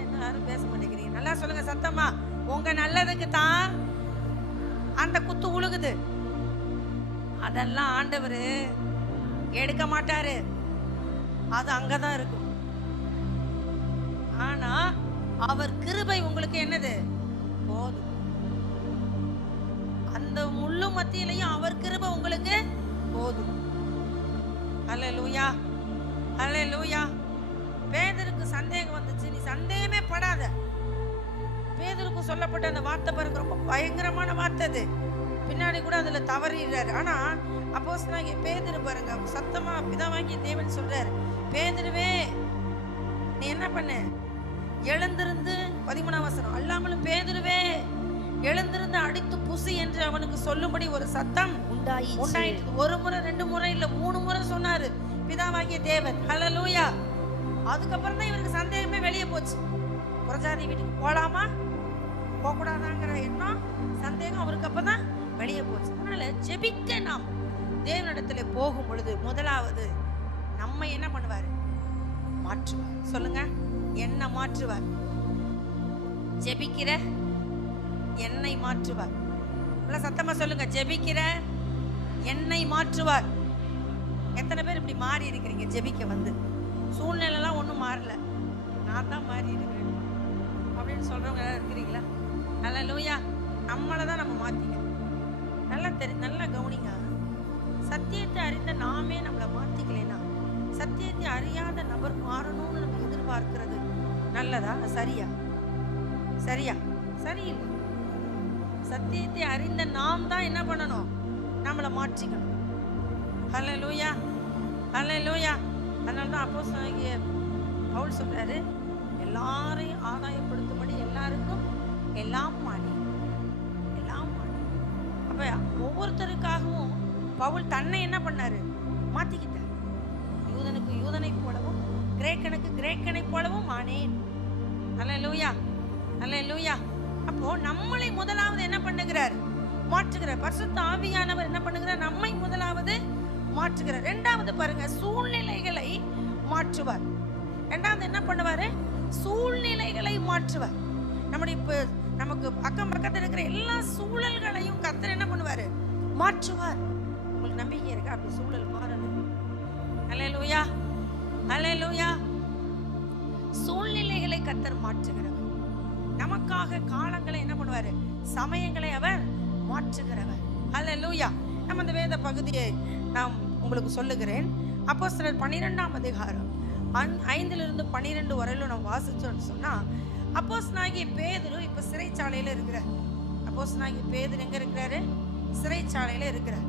என்ன யாரும் பேச மாட்டேங்கிறீங்க? நல்லா சொல்லுங்க சத்தமா, உங்க நல்லதுக்கு தான் அந்த குத்து உழுகுது. அதெல்லாம் ஆண்டவர் எடுக்க மாட்டாரு, அது அங்கதான் இருக்கும். ஆனா அவர் கிருபை உங்களுக்கு என்னது? போதும். அந்த முள்ளு மத்தியிலையும் அவர் கிருபை உங்களுக்கு போதும். அல்லேலூயா, அல்லேலூயா. பேதுருக்கு சந்தேகம் வந்துச்சு, நீ சந்தேகமே படாத. பேதுருக்கு சொல்லப்பட்ட அந்த வார்த்தை பாருங்க, ரொம்ப பயங்கரமான வார்த்தை அது. பின்னாடி கூட அதுல தவறிடுறாரு. ஆனா அப்போஸ்தலனாகிய பேதுரு பாருங்க, சத்தமா பிதாவாகிய தேவன் சொல்றாரு, பேதுருவே நீ என்ன பண்ண? எழுந்திருந்து 13ஆம் வசனம், அல்லாமலும் பேதுருவே எழுந்திருந்து அடித்து புசி என்று அவனுக்கு சொல்லும்படி ஒரு சத்தம் உண்டாயிற்று. ஒரு முறை, 2 முறை இல்ல, 3 முறை சொன்னாரு பிதாவாகிய தேவன். ஹல்லேலூயா. அதுக்கப்புறம் தான் இவருக்கு சந்தேகமே வெளியே போச்சு. புறஜாதி வீட்டுக்கு போலாமா போகக்கூடாதாங்கிற எண்ணம், சந்தேகம் அவருக்கு அப்பதான் வெளியே போச்சு. அதனால ஜெபிக்க நாம் தேவனிடத்துல போகும் பொழுது முதலாவது நம்ம என்ன பண்ணுவாரு? மாற்றுவார். சொல்லுங்க, என்ன மாற்றுவார்? ஜெபிக்கிற என்னை மாற்றுவார். சத்தமா சொல்லுங்க, ஜெபிக்கிற என்னை மாற்றுவார். எத்தனை பேர் இப்படி மாறி இருக்கிறீங்க? ஜெபிக்க வந்து சூழ்நிலைலாம் ஒன்றும் மாறல, நான் தான் மாறி இருக்கிறேன் அப்படின்னு சொல்றவங்க இருக்கிறீங்களா? அல்லேலூயா. நம்மளை தான் நம்ம மாத்திக்கணும். நல்லா கவனிங்க. சத்தியத்தை அறிந்த நாமே நம்மளை மாத்திக்கலைன்னா, சத்தியத்தை அறியாத நபர் மாறணும்னு நம்ம எதிர்பார்க்கிறது நல்லதா? சரியா? சரியில்லை. சத்தியத்தை அறிந்த நாம் தான் என்ன பண்ணணும்? நம்மளை மாற்றிக்கணும். அல்லேலூயா, அல்லேலூயா. அதனால தான் அப்போஸ்தலனாகிய பவுல் சொல்றாரு, எல்லாரையும் ஆதாயப்படுத்தும்படி எல்லாருக்கும் எல்லாம் மாறி. அப்ப ஒவ்வொருத்தருக்காகவும் பவுல் தன்னை என்ன பண்ணாரு? மாத்திக்கிட்டார். யூதனுக்கு யூதனை போலவும் கிரேக்கனுக்கு கிரேக்கனை போலவும் ஆனேன். அல்லேலூயா, அல்லேலூயா. அப்போ நம்மளை முதலாவது என்ன பண்ணுகிறார்? மாற்றுகிறார். பரிசுத்த ஆவியானவர் என்ன பண்ணுகிறார்? நம்மை முதலாவது மாற்றுகிறார். இரண்டாவது பாருங்க, சூழ்நிலைகளை மாற்றுவார். இரண்டாவது என்ன பண்ணுவாரு? சூழ்நிலைகளை மாற்றுவார். நம்முடைய இப்ப நமக்கு அக்கம் பக்கத்தில் இருக்கிற எல்லா சூழல்களையும் கர்த்தர் என்ன பண்ணுவாரு? மாற்றுவார். உங்களுக்கு நம்பிக்கை இருக்கா அப்படி சூழல் மாறணும்? அல்லேலூயா, அல்லேலூயா. சூழ்நிலைகளை கர்த்தர் மாற்றுகிறவர். நமக்காக காலங்களை என்ன பண்ணுவாரு? சமயங்களை அவர் மாற்றுகிறவர். அல்லேலூயா. நம்ம இந்த வேத பகுதியை நான் உங்களுக்கு சொல்லுகிறேன். அப்போஸ்தலர் 12ஆம் அதிகாரம் 5 - 12 வரையிலும் நம்ம வாசிச்சோம்னு சொன்னா, அப்போஸ்தலனாகிய பேதுரு இப்ப சிறைச்சாலையில இருக்கிறார். அப்போஸ்தலனாகிய பேதுரு எங்க இருக்கிறாரு? சிறைச்சாலையில இருக்கிறார்.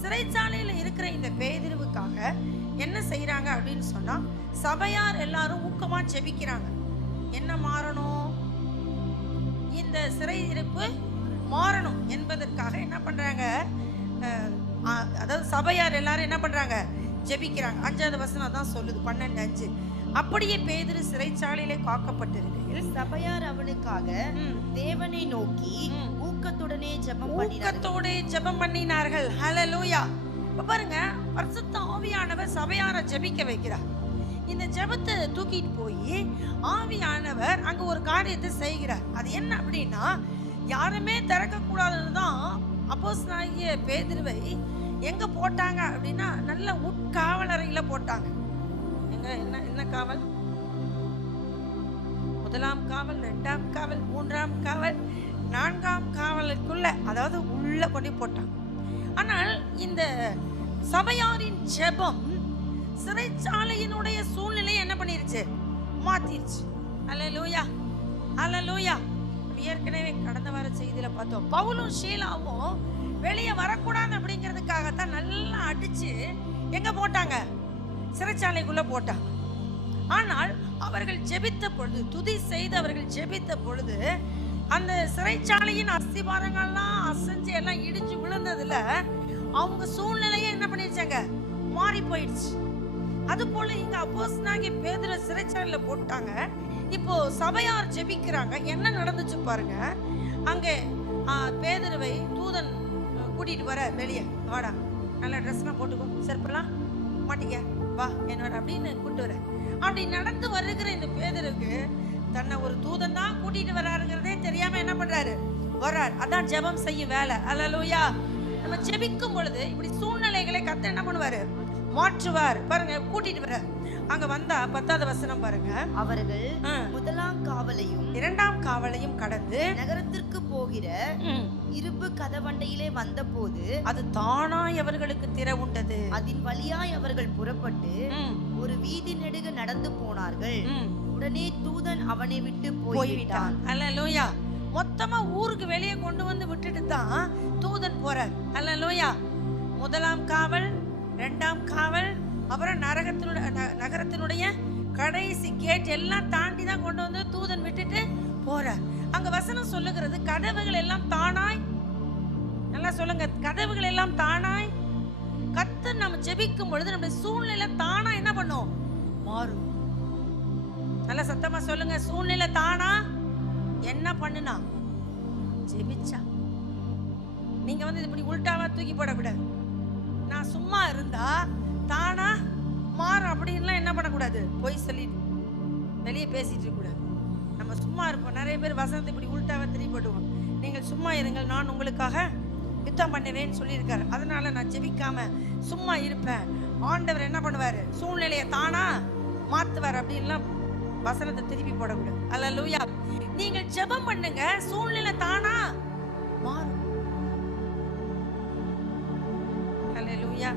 சிறைச்சாலையில இருக்கிற இந்த பேதுருவுக்காக என்ன செய்யறாங்க அப்படின்னு சொன்னா, சபையார் எல்லாரும் ஊக்கமா ஜெபிக்கிறாங்க. என்ன மாறணும்? இந்த சிறை இருப்பு மாறணும் என்பதற்காக என்ன பண்றாங்க? அதாவது சபையார் எல்லாரும் என்ன பண்றாங்க, ஜெபிக்கிறாங்க. 5வது வசனம் தான் சொல்லுது, 12:5. அப்படியே பேதுரு சிறைச்சாலையிலே காக்கப்பட்டிருக்கையில் சபையார் அவனுக்காக தேவனை நோக்கி ஊக்கத்துடனே ஜெபம் பண்ணினார்கள். ஹல்லேலூயா. இப்ப பாருங்க, பரிசுத்த ஆவியானவர் சபையாரை ஜெபிக்க வைக்கிறார். இந்த ஜெபத்தை தூக்கிட்டு போய் ஆவியானவர் அங்க ஒரு காரியத்தை செய்கிறார். அது என்ன அப்படின்னா, யாருமே திறக்க கூடாதுன்னு தான் அப்போஸ்தலனாகிய பேதுருவை எங்க போட்டாங்க அப்படின்னா, நல்ல உட்காவலறையில போட்டாங்க. எங்க என்ன காவல்? 1ஆம் காவல், 2ஆம் காவல், 3ஆம் காவல், 4ஆம் காவலுக்குள்ள, அதாவது உள்ள கொண்டு போட்டாங்க. ஆனால் இந்த சபையாரின் ஜெபம் சிறைச்சாலையினுடைய சூழ்நிலையை என்ன பண்ணிருச்சு, மாத்திருச்சு. அல்லேலூயா, அல்லேலூயா. ஏற்கனவே கடந்த வார செய்தியில பார்த்தோம், பவுலும் ஷீலாவும் வெளியே வரக்கூடாது அப்படிங்கிறதுக்காகத்தான் நல்லா அடிச்சு எங்க போட்டாங்க, சிறைச்சாலைக்குள்ள போட்டாங்க. ஆனால் அவர்கள் ஜெபித்த பொழுது, துதி செய்து அவர்கள் ஜெபித்த பொழுது, அந்த சிறைச்சாலையின் அஸ்திபாரங்கள்லாம் அசைஞ்சு எல்லாம் இடிஞ்சு விழுந்ததுல அவங்க சூழ்நிலையை என்ன பண்ணிருச்சாங்க, மாறி போயிடுச்சு. அது போல இங்க அப்போஸ்தலனாகிய பேதுரு சிறைச்சாலையில போட்டாங்க. இப்போ சபையார் ஜெபிக்கிறாங்க. என்ன நடந்துச்சு பாருங்க. அங்கே பேதுருவை தூதன் கூட்டிட்டு வர, வெளியே வாடா, நல்ல ட்ரெஸ்லாம் போட்டுக்கோ, செருப்பெல்லாம் மாட்டிக்க, வா என்னோட அப்படின்னு கூட்டு வர. அப்படி நடந்து வருகிற இந்த பேதுருக்கு தன்னை ஒரு தூதன் தான் கூட்டிட்டு வராருங்கிறதே தெரியாம என்ன பண்றாரு, வர்றார். அதான் ஜெபம் செய்யும் வேலை. அல்லேலூயா. நம்ம ஜெபிக்கும் பொழுது இப்படி சூழ்நிலைகளை கர்த்தர் என்ன பண்ணுவாரு, மாற்றுவார். பாருங்க, கூட்டிட்டு வர. அங்க வந்தா 10வது வசனம் பாருங்க. அவர்கள் 1ஆம் காவலையும் 2ஆம் காவலையும் கடந்து நகரத்திற்கு போகிற இரும்பு கதவண்டையிலே வந்தபோது அது தானாய் அவர்களுக்கு திறவுண்டது. அதன் வழியாய் அவர்கள் புறப்பட்டு ஒரு வீதி நெடுக நடந்து போனார்கள். உடனே தூதன் அவனை விட்டு போய்விட்டான். அல்லேலூயா. மொத்தமா ஊருக்கு வெளியே கொண்டு வந்து விட்டுட்டு தான் தூதன் போறார். அல்லேலூயா. 1ஆம் காவல், 2ஆம் காவல், அப்புறம் நகரத்தினுடைய கடைசி கேட் எல்லாம் தாண்டி தான் கொண்டு வந்து தூதன் விட்டுட்டு போறார். அங்க வசனம் சொல்லுகிறது, கதவுகள் எல்லாம் தானாய், நல்லா சொல்லுங்க, கதவுகள் எல்லாம் தானாய். கர்த்தர் நம்ம ஜெபிக்கும் பொழுது நம்ம சூழ்நிலை தானா என்ன பண்ணும், மாறும். நல்லா சத்தமா சொல்லுங்க, சூழ்நிலை தானா என்ன பண்ணுனா, ஜெபிச்சா. நீங்க வந்து இப்படி உள்டாவா தூக்கி போடக்கூடாது. நான் சும்மா இருந்தா தானா மாறும் அப்படின்லாம் என்ன பண்ணக்கூடாது, பொய் சொல்லிட்டு வெளியே பேசிட்டு இருக்கக்கூடாது. நம்ம சும்மா இருப்போம். நிறைய பேர் வசனத்தை இப்படி உள்டாவா திருப்பி போடுவோம். நீங்கள் சும்மா இருங்கள், நான் உங்களுக்காக யுத்தம் பண்ணுவேன்னு சொல்லியிருக்காரு. அதனால நான் ஜெபிக்காம சும்மா இருப்பேன். ஆண்டவர் என்ன பண்ணுவாரு, சூழ்நிலையை தானா மாத்துவார் அப்படின்லாம் வசனத்தை திருப்பி போடக்கூடாது. அல்லேலூயா. நீங்கள் ஜெபம் பண்ணுங்க, சூழ்நிலை தானா மாறும். அல்லேலூயா,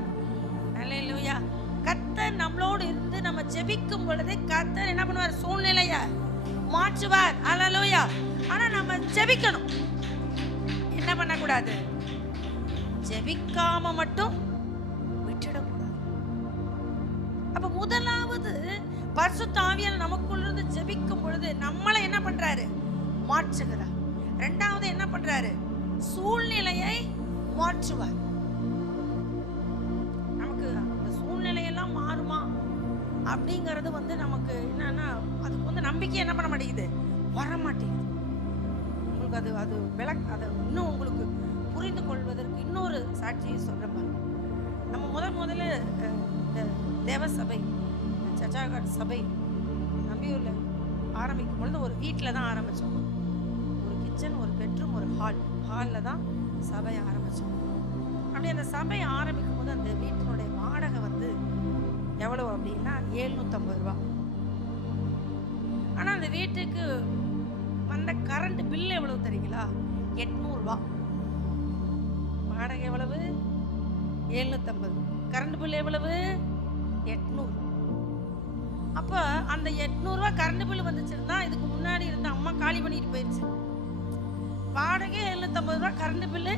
அல்லேலூயா. கர்த்தர் நம்மளோடு இருந்து நம்ம ஜெபிக்கும் பொழுது கர்த்தர் என்ன பண்ணுவார், சூழ்நிலைய மாற்றுவார். அல்லேலூயா. ஆனா நம்ம ஜெபிக்கணும். என்ன பண்ணக்கூடாது, ஜெபிக்காம மட்டும் விட்டுடக்கூடாது. அப்ப முதலாவது பரிசுத்த ஆவியானவர் நமக்குள்ள இருந்து ஜெபிக்கும் பொழுது நம்மளை என்ன பண்றாரு, மாற்றுகிறார். 2வது என்ன பண்றாரு, சூழ்நிலையை மாற்றுவார். நமக்கு அந்த சூழ்நிலையெல்லாம் மாறுமா அப்படிங்கிறது வந்து நமக்கு என்னன்னா, அதுக்கு வந்து நம்பிக்கை என்ன பண்ண மாட்டேங்குது, வர மாட்டேங்குது. உங்களுக்கு அது அதை இன்னும் உங்களுக்கு புரிந்து கொள்வதற்கு இன்னொரு சாட்சியை சொல்றேன் பாருங்க. நம்ம முதல்ல இந்த தேவ சபை, சச்சாகாட் சபை நம்பியூர்ல ஆரம்பிக்கும் பொழுது ஒரு வீட்டில் தான் ஆரம்பித்தோம். ஒரு கிச்சன், ஒரு பெட்ரூம், ஒரு ஹாலில் தான் சபை ஆரம்பித்தோம். அப்படி அந்த சபை ஆரம்பிக்கும் போது அந்த வீட்டினுடைய வாடகை வந்து எவ்வளோ அப்படின்னா 750 ரூபா. ஆனால் அந்த வீட்டுக்கு வந்த கரண்ட் பில் எவ்வளவு தெரியுங்களா, 800 ரூபா. வாடகை எவ்வளவு, 750. கரண்ட் பில் எவ்வளவு, 800. அப்போ அந்த 800 ரூபா கரண்ட் பில் வந்துச்சுன்னா இதுக்கு முன்னாடி இருந்த அம்மா காலி பண்ணிட்டு போயிடுச்சு. வாடகை 750 ரூபா, கரண்ட் பில்லு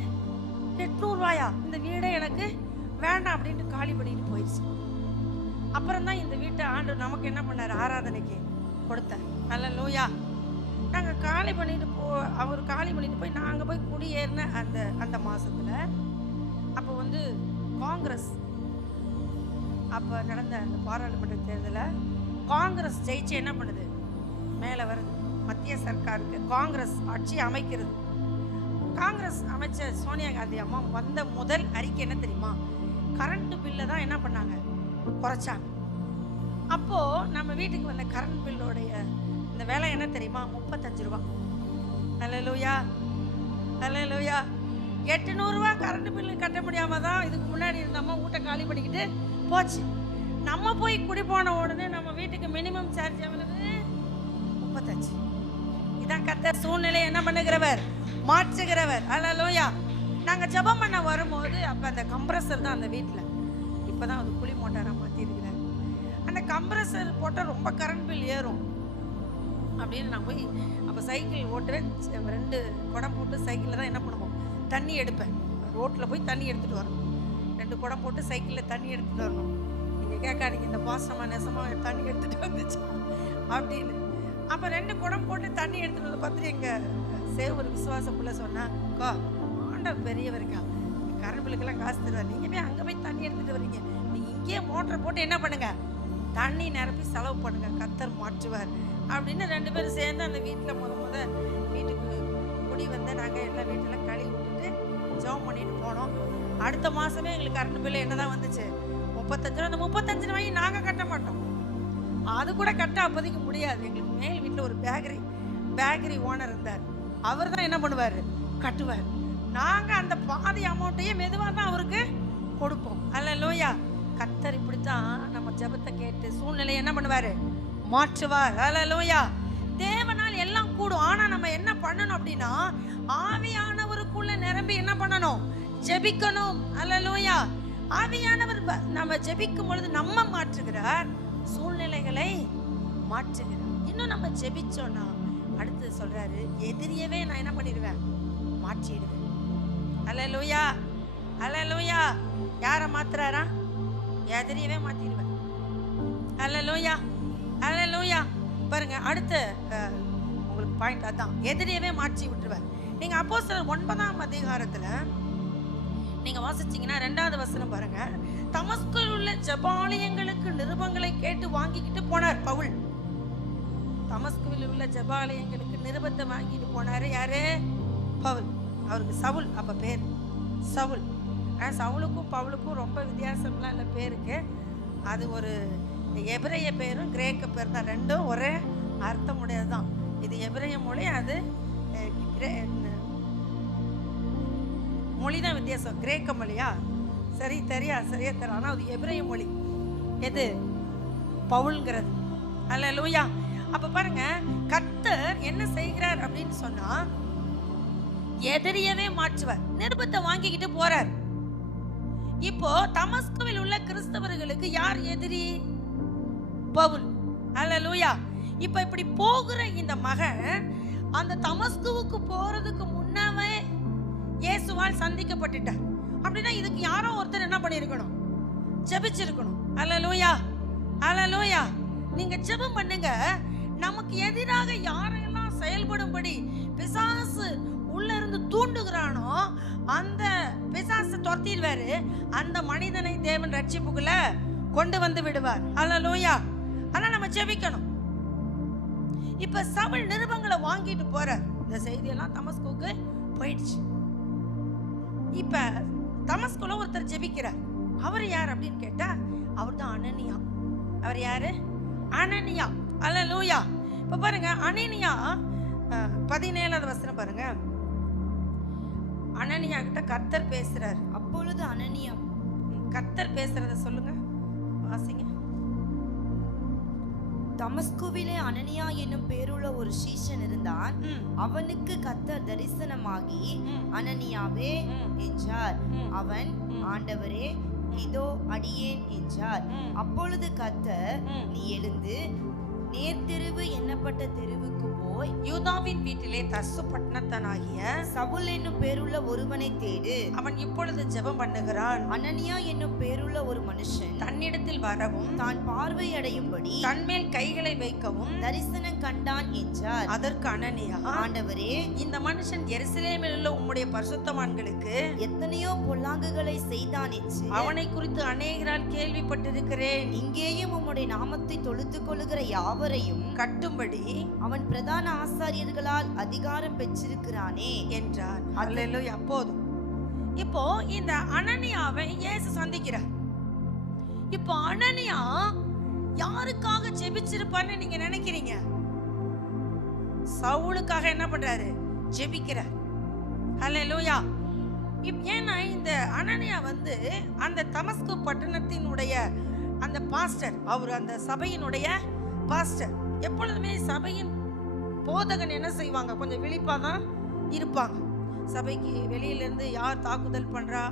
800 ரூபாயா, இந்த வீடே எனக்கு வேண்டாம் அப்படின்ட்டு காலி பண்ணிட்டு போயிடுச்சு. அப்புறம் தான் இந்த வீட்டை ஆண்டு நமக்கு என்ன பண்ணார், ஆராதனைக்கு கொடுத்தார். அல்லேலூயா. நாங்கள் அவர் காலி பண்ணிட்டு போய் நாங்கள் போய் குடியேறின அந்த மாதத்தில் அப்போ வந்து காங்கிரஸ் அப்போ நடந்த அந்த பாராளுமன்ற தேர்தலில் காங்கிரஸ் ஜெயிச்சு என்ன பண்ணுது, மேலே வருது. மத்திய சர்க்காருக்கு காங்கிரஸ் ஆட்சி அமைக்கிறது. காங்கிரஸ் அமைச்ச சோனியா காந்தி அம்மா வந்த முதல் அறிக்கை என்ன தெரியுமா, கரண்ட் பில்லை தான் என்ன பண்ணாங்க, குறைச்சாங்க. அப்போது நம்ம வீட்டுக்கு வந்த கரண்ட் பில்லோடைய இந்த வேலை என்ன தெரியுமா, 35 ரூபா. அல்லேலூயா, அல்லேலூயா. 800 ரூபா கரண்ட் பில்லு கட்ட முடியாமல் தான் இதுக்கு முன்னாடி இருந்தோமா வீட்டை காலி பண்ணிக்கிட்டு போச்சு. நம்ம போய் குடி போன உடனே நம்ம வீட்டுக்கு மினிமம் சார்ஜ் எவ்வளவு, 35. இதான் கர்த்தர் சூழ்நிலையை என்ன பண்ணுகிறவர், மாற்றுகிறவர். அல்லேலூயா. நாங்கள் ஜெபம் பண்ண வரும்போது அப்போ அந்த கம்ப்ரஸர் தான் அந்த வீட்டில், இப்போ தான் அது குழி மோட்டாராக மாற்றிருக்கிறார். அந்த கம்ப்ரஸர் போட்டால் ரொம்ப கரண்ட் பில் ஏறும் அப்படின்னு நான் போய் அப்போ சைக்கிள் ஓட்டுவேன். 2 குடம் போட்டு சைக்கிளில் தான் என்ன பண்ணுவோம், தண்ணி எடுப்பேன். ரோட்டில் போய் தண்ணி எடுத்துகிட்டு வரணும். 2 குடம் போட்டு சைக்கிளில் தண்ணி எடுத்துகிட்டு வரணும். நீங்கள் கேட்காதீங்க இந்த பாசமாக நெசமாக தண்ணி எடுத்துகிட்டு வந்துச்சு அப்படின்னு. அப்போ 2 குடம் போட்டு தண்ணி எடுத்துகிட்டு வந்து பார்த்துட்டு எங்கள் ஒரு விசுவாசக்குள்ளே சொன்னாக்கா, ஆண்டவர் பெரியவருக்கா, கரண்ட் பில்லுக்கெல்லாம் காசு தருவார், நீங்கள் போய் அங்கே போய் தண்ணி எடுத்துகிட்டு வரீங்க, நீங்கள் இங்கேயே மோட்டரை போட்டு என்ன பண்ணுங்கள், தண்ணி நிரப்பி செலவு பண்ணுங்கள், கர்த்தர் மாற்றுவார் அப்படின்னு 2 பேரும் சேர்ந்து அந்த வீட்டில் முத வீட்டுக்கு குடி வந்து நாங்கள் எல்லாம் வீட்டில் கழுவி விட்டுட்டு ஜெபம் பண்ணிட்டு போனோம். அடுத்த மாதமே எங்களுக்கு கரண்ட் பில்லு என்ன தான் வந்துச்சு, 35 ரூபா. அந்த 35 ரூபாய் நாங்கள் கட்ட மாட்டோம், அது கூட கட்ட அப்போதைக்கு முடியாது. எங்களுக்கு மேல் வீட்டில் ஒரு பேக்கரி ஓனர் இருந்தார், அவர் தான் என்ன பண்ணுவார், கட்டுவார். நாங்கள் அந்த பாதி அமௌண்ட்டையே மெதுவாக தான் அவருக்கு கொடுப்போம். அல்லேலூயா. கர்த்தர் இப்படித்தான் நம்ம ஜெபத்தை கேட்டு சூழ்நிலையை என்ன பண்ணுவார், மாற்றுவார். அல்லேலூயா. தேவனால் எல்லாம் கூடும். ஆனால் நம்ம என்ன பண்ணணும் அப்படின்னா, ஆவியானவருக்குள்ள நிரம்பி என்ன பண்ணணும், ஜெபிக்கணும். அல்லேலூயா. ஆவியானவர் நம்ம ஜெபிக்கும் பொழுது நம்ம மாற்றுகிறார், சூழ்நிலைகளை மாற்றுகிறார். இன்னும் நம்ம ஜெபிச்சோன்னா அடுத்து சொல்றாரு, எதிரியவே நான் என்ன பண்ணிடுவேன், மாற்றிடுவேன். அல்லேலூயா, அல்லேலூயா. யாரை மாத்துறாரா, எதிரியவே மாற்றிடுவேன். அல்லேலூயா, அல்லேலூயா. பாருங்க அடுத்த உங்களுக்கு பாயிண்ட் அதான், எதிரியவே மாற்றி விட்டுருவார். நீங்கள் அப்போஸ்தலர் 9ஆம் அதிகாரத்தில் நீங்கள் வாசிச்சிங்கன்னா 2வது வசனம் பாருங்க. தமஸ்குவில் உள்ள ஜெபாலயங்களுக்கு நிருபங்களை கேட்டு வாங்கிக்கிட்டு போனார் பவுல். தமஸ்குவில் உள்ள ஜெபாலயங்களுக்கு நிருபத்தை வாங்கிட்டு போனார் யாரு, பவுல். அவருக்கு சவுல் அப்போ பேர், சவுல். சவுலுக்கும் பவுலுக்கும் ரொம்ப வித்தியாசம்லாம் இல்லை பேருக்கு. அது ஒரு எபிரேய பேரும் கிரேக்க பேர் தான், ரெண்டும் ஒரே அர்த்தமுடையது தான். இது எபிரேய மொழி, அது மொழி தான் வித்தியாசம். கிரேக்க மொழியா சரியா தெரியல, ஆனால் அது எபிரேய மொழி. எது, பவுல்ங்கிறது. அல்லேலூயா. அப்போ பாருங்க, கர்த்தர் என்ன செய்கிறார் அப்படின்னு சொன்னா, எதிரியவே மாற்றுவார். நிருபத்தை வாங்கிக்கிட்டு போறார். இப்போ தமஸ்குவில் உள்ள கிறிஸ்தவர்களுக்கு யார் எதிரி, பவுல். அல்லேலூயா. இப்போ இப்படி போகிற இந்த மகன் அந்த தமஸ்குவுக்கு போறதுக்கு முன்னவே இயேசுவால் சந்திக்கப்பட்டுட்டார். அப்படின்னா இதுக்கு யாரோ ஒருத்தர் என்ன பண்ணியிருக்கணும், ஜெபிச்சிருக்கணும். அல்லேலூயா, அல்லேலூயா. நீங்க ஜெபம் பண்ணுங்க. நமக்கு எதிராக யாரெல்லாம் செயல்படும்படி பிசாசு உள்ள இருந்து தூண்டுகிறானோ அந்த பிசாசை துரத்திடுவாரு. அந்த மனிதனை தேவன் ரட்சிப்புக்குள்ள கொண்டு வந்து விடுவார். அல்லேலூயா. ஆனா நம்ம ஜெபிக்கணும். இப்ப சவுல் நிருபங்களை வாங்கிட்டு போறார். இந்த செய்தியெல்லாம் தமஸ்குக்கு போயிடுச்சு. இப்ப தமஸ்குல ஒருத்தர் ஜெபிக்கிறார். அவர் யார் அப்படின்னு கேட்டா, அவர் தான் அனனியா. அவர் யாரு, அனனியா. அல்லேலூயா. இப்ப பாருங்க, அனனியா 17வது வசனம் பாருங்க. அனனியா கிட்ட கர்த்தர் பேசுறார். அப்பொழுது அனனியா, கர்த்தர் பேசுறத சொல்லுங்க, வாசிங்க. தமஸ்குவிலே அனனியா என்னும் பேருள்ள ஒரு சீஷன் இருந்தான். அவனுக்கு கர்த்தர் தரிசனமாகி, அனனியாவே என்றார். அவன், ஆண்டவரே இதோ அடியேன் என்றார். அப்பொழுது கர்த்தர், நீ எழுந்து நேர்த்தெருவு என்னப்பட்ட தெருவுக்கு போய் யூதாவின் வீட்டிலே தர்சு பட்டணத்தானாகிய சவுல் என்னும் பேருள்ள ஒருவனை தேடு. அவன் இப்பொழுது ஜெபம் பண்ணுகிறான். அனனியா என்னும் பேருள்ள ஒரு மனுஷன் தன்னிடத்தில் வரவும் தான் பார்வை அடையும்படி தன்மேல் கைகளை வைக்கவும் தரிசனம் கண்டான் என்றார். அதற்கு அனனியா, ஆண்டவரே, இந்த மனுஷன் எருசலேமில் உள்ள உம்முடைய பரிசுத்தவான்களுக்கு எத்தனையோ பொல்லாங்குகளை செய்தான் என்று அவனை குறித்து அநேகரால் கேள்விப்பட்டிருக்கிறேன். இங்கேயும் உம்முடைய நாமத்தை தொழுத்துக் கொள்ளுகிற யாவரையும் கட்டும்படி அவன் பிரதான ஆசாரியர்களால் அதிகாரம் பெற்றிருக்கிறானே என்றான். அல்லேலூயா. போதும். இப்போ இந்த அனனியாவை இயேசு சந்திக்கிறார். இப்போ அனனியா யாருக்காக ஜெபிச்சிருப்பான்னு நீங்க நினைக்கிறீங்க? சவுலுக்காக என்ன பண்றாரு? ஜெபிக்கிறார். அல்லேலூயா. ஏன்னா இந்த அனனியா வந்து அந்த தமஸ்கு பட்டணத்தினுடைய அந்த பாஸ்டர், அவர் அந்த சபையினுடைய பாஸ்டர். எப்பொழுதுமே சபையின் போதகன் என்ன செய்வாங்க? கொஞ்சம் விழிப்பாக தான் இருப்பாங்க. சபைக்கு வெளியிலேருந்து யார் தாக்குதல் பண்ணுறா,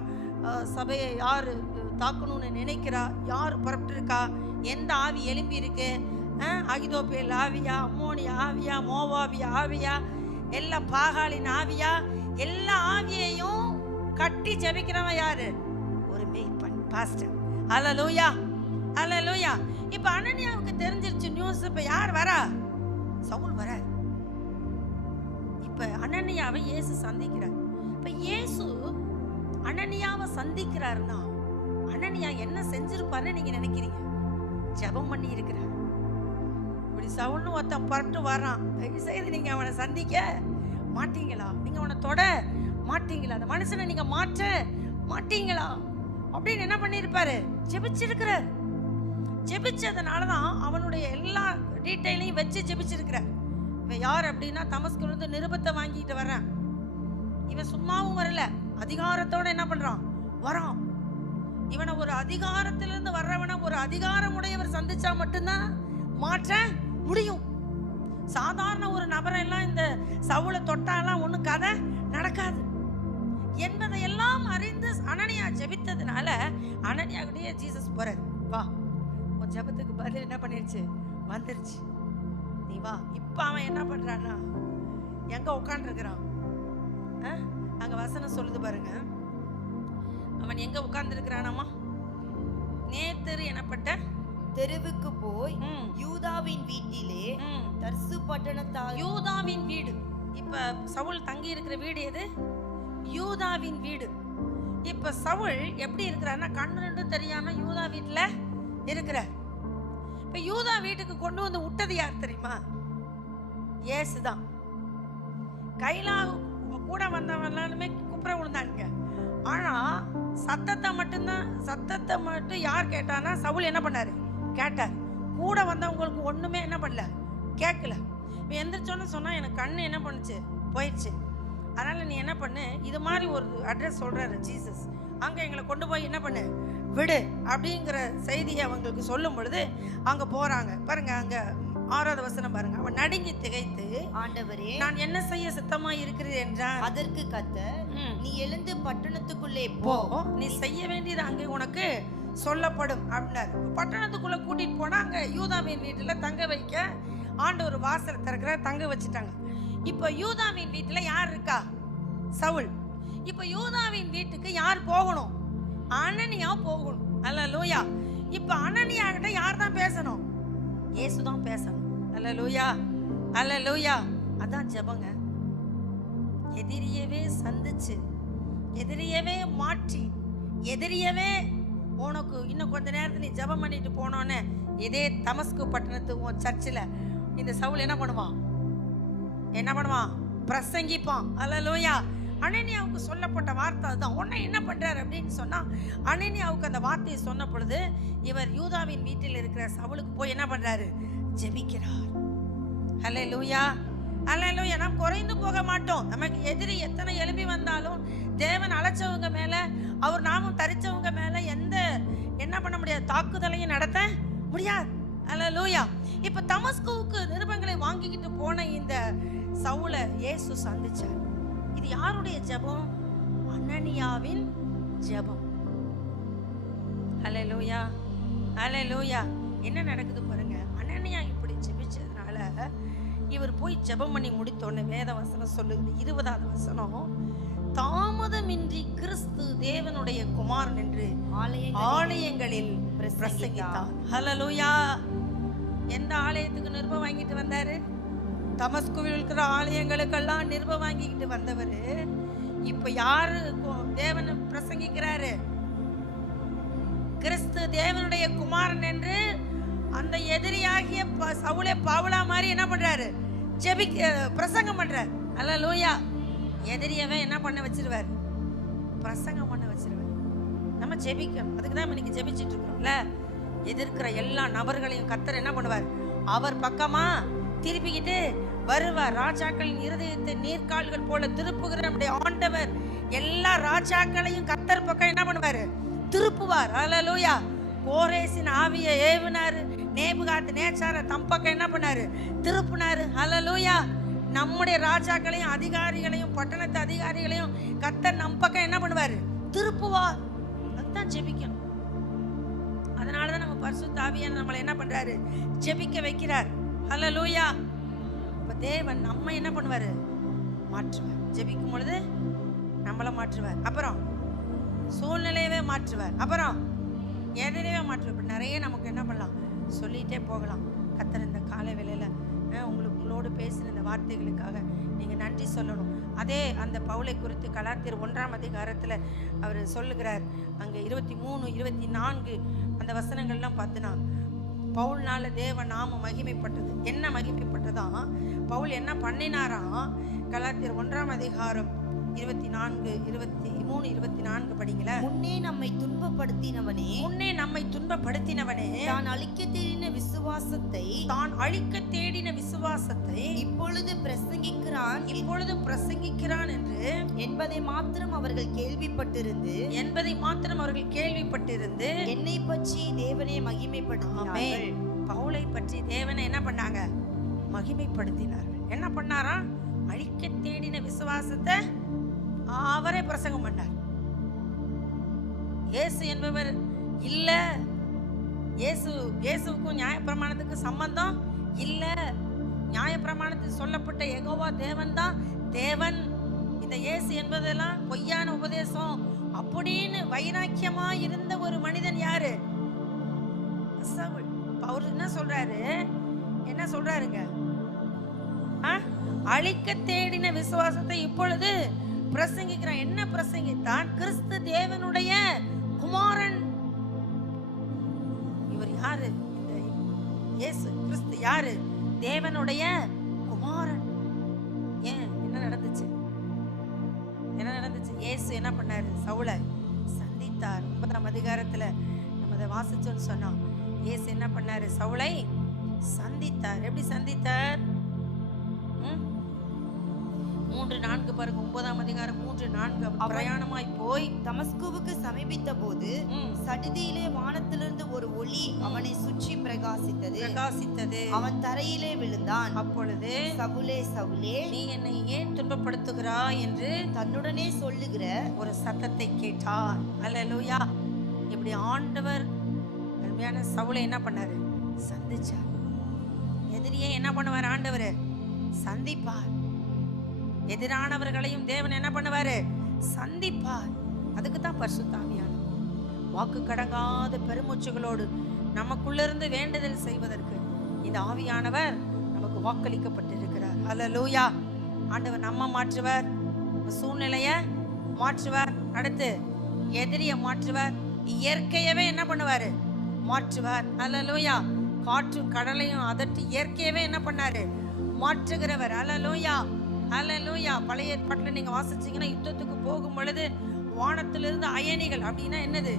சபையை யார் தாக்கணும்னு நினைக்கிறா, யார் புறப்பட்டு இருக்கா, எந்த ஆவி எழும்பி இருக்கு, அகிதோப்பேல் ஆவியா, அம்மோனி ஆவியா, மோவாவி ஆவியா, எல்லா பாகாலின் ஆவியா, எல்லா ஆவியையும் கட்டி ஜெபிக்கிறவன் யாரு? ஒரு மேய்ப்பன், பாஸ்டர். அல்லேலூயா, அல்லேலூயா. இப்போ அனனியாவுக்கு தெரிஞ்சிருச்சு நியூஸ். இப்போ யார் வரா? சவுல் வர. இப்ப அனனியாவை இயேசு சந்திக்கிறார். இப்ப இயேசு அனனியாவை சந்திக்கிறாருன்னா அனனியா என்ன செஞ்சிருப்பாருன்னு நீங்க நினைக்கிறீங்க? ஜெபம் பண்ணி இருக்கிறார். இப்படி சவுல்னு ஒருத்தன் புறப்பட்டு வர்றான், தயவு செய்து நீங்க அவனை சந்திக்க மாட்டீங்களா? நீங்க அவனை தொட மாட்டீங்களா? அந்த மனுஷனை நீங்க மாற்ற மாட்டீங்களா அப்படின்னு என்ன பண்ணியிருப்பாரு? ஜெபிச்சிருக்கிறார். ஜெபிச்சதுனாலதான் அவனுடைய எல்லா டீட்டெயிலையும் வச்சு ஜெபிச்சிருக்கிறார். இவன் யார் அப்படின்னா தமஸ்குலேருந்து நிருபத்தை வாங்கிட்டு வர்றான். இவன் சும்மாவும் வரல, அதிகாரத்தோட என்ன பண்றான்? வரான். இவனை ஒரு அதிகாரத்திலிருந்து வர்றவனை ஒரு அதிகாரம் உடையவர் சந்திச்சா மட்டும்தான் மாற்ற முடியும். சாதாரண ஒரு நபரெல்லாம் இந்த சவுலை தொட்டாலாம் ஒன்றும் கதை நடக்காது என்பதையெல்லாம் அறிந்து அனனியா ஜெபித்ததுனால அனனியா கிட்டே ஜீசஸ் போறாரு. வா, உன் ஜெபத்துக்கு பதில் என்ன பண்ணிருச்சு? வந்துருச்சு, நீ வா. இப்ப அவன் என்ன பண்றான்னா எங்க உட்கார்ந்துருக்கிறான்? அங்க வசனம் சொல்லுது பாருங்க. அவன் எங்க உட்கார்ந்து இருக்கிறானாமா? நேர்த்தெரு எனப்பட்ட தெருவுக்கு போய் யூதாவின் வீட்டிலே தர்சு பட்டணத்தார். யூதாவின் வீடு. இப்ப சவுல் தங்கி இருக்கிற வீடு எது? யூதாவின் வீடு. இப்ப சவுல் எப்படி இருக்கிறார்னா கண்ணு ரெண்டும் தெரியாம யூதா வீட்டுல இருக்கிறார். இப்ப யூதா வீட்டுக்கு கொண்டு வந்து விட்டது யார் தெரியுமா? இயேசுதான். கைலா கூட வந்தவங்களுமே குப்புற விழுந்தாங்க. ஆனா சத்தத்தை மட்டும் யார் கேட்டானா? சவுல் என்ன பண்ணாரு? கேட்டார். கூட வந்தவங்களுக்கு ஒண்ணுமே என்ன பண்ணல, கேட்கல. எந்திரிச்சோன்னு சொன்னா எனக்கு கண்ணு என்ன பண்ணுச்சு? போயிடுச்சு. அதனால நீ என்ன பண்ணு, இது மாதிரி ஒரு அட்ரஸ் சொல்றாரு ஜீசஸ், அங்க எங்களை கொண்டு போய் என்ன பண்ணு, விடு அப்படிங்கிற செய்தியை அவங்களுக்கு சொல்லும் பொழுது அங்க போறாங்க. பாருங்க, அங்க 6வது வசனம் பாருங்க. அவன் நடுங்கி திகைத்து, ஆண்டவரே, நான் என்ன செய்ய சித்தமா இருக்கிறது என்றான். அதற்கு கர்த்தர், நீ எழுந்து பட்டணத்துக்குள்ளே போ, நீ செய்ய வேண்டியது அங்கே உனக்கு சொல்லப்படும் அப்படின்னாரு. பட்டணத்துக்குள்ள கூட்டிட்டு போனா அங்க யூதாவின் வீட்டுல தங்க வைக்க ஆண்டவர் வாசல் திறக்கிற, தங்க வச்சுட்டாங்க. இப்ப யூதாவின் வீட்டுல யார் இருக்கா? சவுல். இப்ப யூதாவின் வீட்டுக்கு யார் போகணும்? அனனியா போகணும். அல்லேலூயா. இப்ப அனனியா கிட்ட யார் தான் பேசணும்? இயேசுதான் பேசணும். அல்லேலூயா, அல்லேலூயா. அதான் ஜெபங்க. எதிரியவே சந்திச்சு, எதிரியவே மாற்றி, எதிரியவே உனக்கு இன்னும் கொஞ்ச நேரத்தில் நீ ஜெபம் பண்ணிட்டு போனோன்னு இதே தமஸ்கு பட்டணத்து உன் சர்ச்சில் இந்த சவுல் என்ன பண்ணுவான்? என்ன பண்ணுவான்? பிரசங்கிப்பான். அல்லேலூயா. அனனியாவுக்கு சொல்லப்பட்ட வார்த்தை அதுதான். உன்னை என்ன பண்றாரு அப்படின்னு சொன்னா, அனனியாவுக்கு அந்த வார்த்தையை சொன்ன பொழுது இவர் யூதாவின் வீட்டில் இருக்கிற சவுலுக்கு போய் என்ன பண்றாரு? ஜெபிக்கிறார். அல்லேலூயா, அல்லேலூயா. நாம் குறைந்து போக மாட்டோம். நமக்கு எதிரி எத்தனை எழுப்பி வந்தாலும் தேவன் அழைச்சவங்க மேல, அவர் நாமும் தரிச்சவங்க மேல எந்த என்ன பண்ண முடியாது, தாக்குதலையும் நடத்த முடியாது. அல்லேலூயா. இப்ப தமஸ்குவுக்கு நிருபங்களை வாங்கிக்கிட்டு போன இந்த சவுலை இயேசு சந்திச்சார். இது யாருடைய ஜெபம்? அனனியாவின் ஜெபம். அல்லேலூயா, அல்லேலூயா. என்ன நடக்குது பாருங்க. அனனியா இப்படி ஜெபிச்ச இவர் போய் ஜெபம் பண்ணி முடித்தோடனே வேத வசனம் சொல்லுது 20வது வசனம், தாமதமின்றி கிறிஸ்து தேவனுடைய குமாரன் என்று ஆலயங்களில் பிரசங்கித்தார். ஹல்லேலூயா. எந்த ஆலயத்துக்கு நிருபம் வாங்கிட்டு வந்தாரு? தமஸ்குவில் இருக்கிற ஆலயங்களுக்கெல்லாம் நிருபம் வாங்கிக்கிட்டு வந்தவர் இப்ப யாரு தேவனை பிரசங்கிக்கிறாரு? கிறிஸ்து தேவனுடைய குமாரன் என்று அந்த எதிரியாகிய சவுலே பவுலா மாதிரி என்ன பண்றாரு? பிரசங்கம் பண்றாரு. ஹல்லேலூயா. எதிரியவன் என்ன பண்ண வச்சிருவார்? பிரசங்கம் பண்ண வச்சிருவார். நம்ம ஜெபிக்கணும். அதுக்கு தான் இன்னைக்கு ஜெபிச்சுட்டு இருக்கோம்ல. எதிர்க்கிற எல்லா நபர்களையும் கர்த்தர் என்ன பண்ணுவார்? அவர் பக்கமா திருப்பிக்கிட்டு வருவார். ராஜாக்களின் இருதயத்தை நீர்க்கால்கள் போல திருப்புகிற நம்முடைய ஆண்டவர் எல்லா ராஜாக்களையும் கர்த்தர் பக்கம் என்ன பண்ணுவாரு? திருப்புவார். ஹல்லேலூயா. கோரேசின் ஆவியை ஏவினாரு, நேபுகாத் நேச்சாரை தம் பக்கம் என்ன பண்ணாரு? திருப்புனாரு. ஹல்லேலூயா. நம்முடைய ராஜாக்களையும் அதிகாரிகளையும் பட்டணத்து அதிகாரிகளையும் கர்த்தர் நம் பக்கம் என்ன பண்ணுவாரு? திருப்புவார். அதுதான் ஜெபிக்கணும். அதனாலதான் நம்ம பரிசுத்த ஆவியானவர் நம்மளை என்ன பண்றாரு? ஜெபிக்க வைக்கிறார். ஹல்லேலூயா. இப்ப தேவன் நம்ம என்ன பண்ணுவாரு? மாற்றுவார். ஜெபிக்கும் பொழுது நம்மளை மாற்றுவார். அப்புறம் சூழ்நிலையவே மாற்றுவார். அப்புறம் எதிரையே மாற்றுவார். இப்ப நிறைய நமக்கு என்ன பண்ணலாம்? சொல்லிட்டே போகலாம். கர்த்தர் இந்த காலை வேளையில உங்களோடு பேசின இந்த வார்த்தைகளுக்காக நீங்க நன்றி சொல்லணும். அதே அந்த பவுலை குறித்து கலாத்தியர் 1ஆம் அதிகாரத்துல அவர் சொல்லுகிறார். அங்க 23, 24 அந்த வசனங்கள்லாம் பார்த்தனா பவுல்னால தேவ நாம மகிமைப்பட்டது. என்ன மகிமைப்பட்டதான்? பவுல் என்ன பண்ணினாராம்? கலாத்தியர் 1ஆம் அதிகாரம் 24, 23, 24 படிங்கள. முன்னே நம்மை துன்பப்படுத்தினவனே தான் அழிக்க தேடின விசுவாசத்தை இப்பொழுது பிரசங்கிக்கிறான் என்று என்பதை மாத்திரம் அவர்கள் கேள்விப்பட்டிருந்து என்னை பற்றி தேவனை மகிமைப்படுத்தினார்கள். பவுலை பற்றி தேவனை என்ன பண்ணாங்க? மகிமைப்படுத்தினார்கள். என்ன பண்ணாராம்? அழிக்க தேடின விசுவாசத்தை அவரே பிரசங்கம் பண்ணார். இயேசு என்பவர் இல்ல, இயேசுவுக்கும் நியாயப்பிரமாணத்துக்கு சம்பந்தம் இல்ல, நியாயப்பிரமாணத்தில் சொல்லப்பட்ட யெகோவா தேவன் தான் தேவன், இந்த இயேசு என்பதெல்லாம் பொய்யான உபதேசம் அப்படின்னு வைராக்கியமா இருந்த ஒரு மனிதன் யாரு? சவுல். அவர் என்ன சொல்றாருங்க? அழிக்க தேடின விசுவாசத்தை இப்பொழுது பிரசங்கிக்கிறான். என்ன பிரசங்கித்தான்? கிறிஸ்து தேவனுடைய குமாரன். இவர் யாரு? இந்த இயேசு கிறிஸ்து யாரு? தேவனுடைய குமாரன். ஏன் என்ன நடந்துச்சு? இயேசு என்ன பண்ணாரு? சவுலை சந்தித்தார். 9ஆம் அதிகாரத்துல நம்ம அதை வாசிச்சோன்னு சொன்னோம். இயேசு என்ன பண்ணாரு? சவுலை சந்தித்தார். எப்படி சந்தித்தார்? 3:4 பாருங்க. 9ஆம் அதிகாரம் 3:4. பிரயாணமாய் போய் தமஸ்குவுக்கு சமீபித்த போது சடிதியிலே வானத்திலிருந்து ஒரு ஒளி அவனை சுற்றி பிரகாசித்தது. அவன் தரையிலே விழுந்தான். அப்பொழுது சவுலே சவுலே, நீ என்னை ஏன் துன்பப்படுத்துகிறாய் என்று தன்னுடனே சொல்லுகிற ஒரு சத்தத்தை கேட்டார். அல்லேலூயா. இப்படி ஆண்டவர் அருமையான சவுலை என்ன பண்ணாரு? சந்திச்சார். எதிரியே என்ன பண்ணுவார்? ஆண்டவர் சந்திப்பார். எதிரானவர்களையும் தேவன் என்ன பண்ணுவாரு? சந்திப்பார். அதுக்கு தான் பரிசுத்த ஆவியானவர் வாக்கு கடங்காத பெருமூச்சுகளோடு நமக்குள்ள இருந்து வேண்டுதல் செய்வதற்கு இந்த ஆவியானவர் நமக்கு வாக்களிக்கப்பட்டிருக்கிறார். அல்லேலூயா. ஆண்டவர் நம்ம மாற்றுவார், சூழ்நிலைய மாற்றுவார், அடுத்து எதிரிய மாற்றுவார், இயற்கையவே என்ன பண்ணுவாரு? மாற்றுவார். அல்லேலூயா. காற்றும் கடலையும் அதட்டி இயற்கையவே என்ன பண்ணாரு? மாற்றுகிறவர். அல்லேலூயா. அல்லேலூயா. பழைய ஏற்பாட்டில் நீங்க வாசிச்சீங்கன்னா யுத்தத்துக்கு போகும் பொழுது வானத்திலிருந்து அயனிகள் அப்படின்னா என்னது?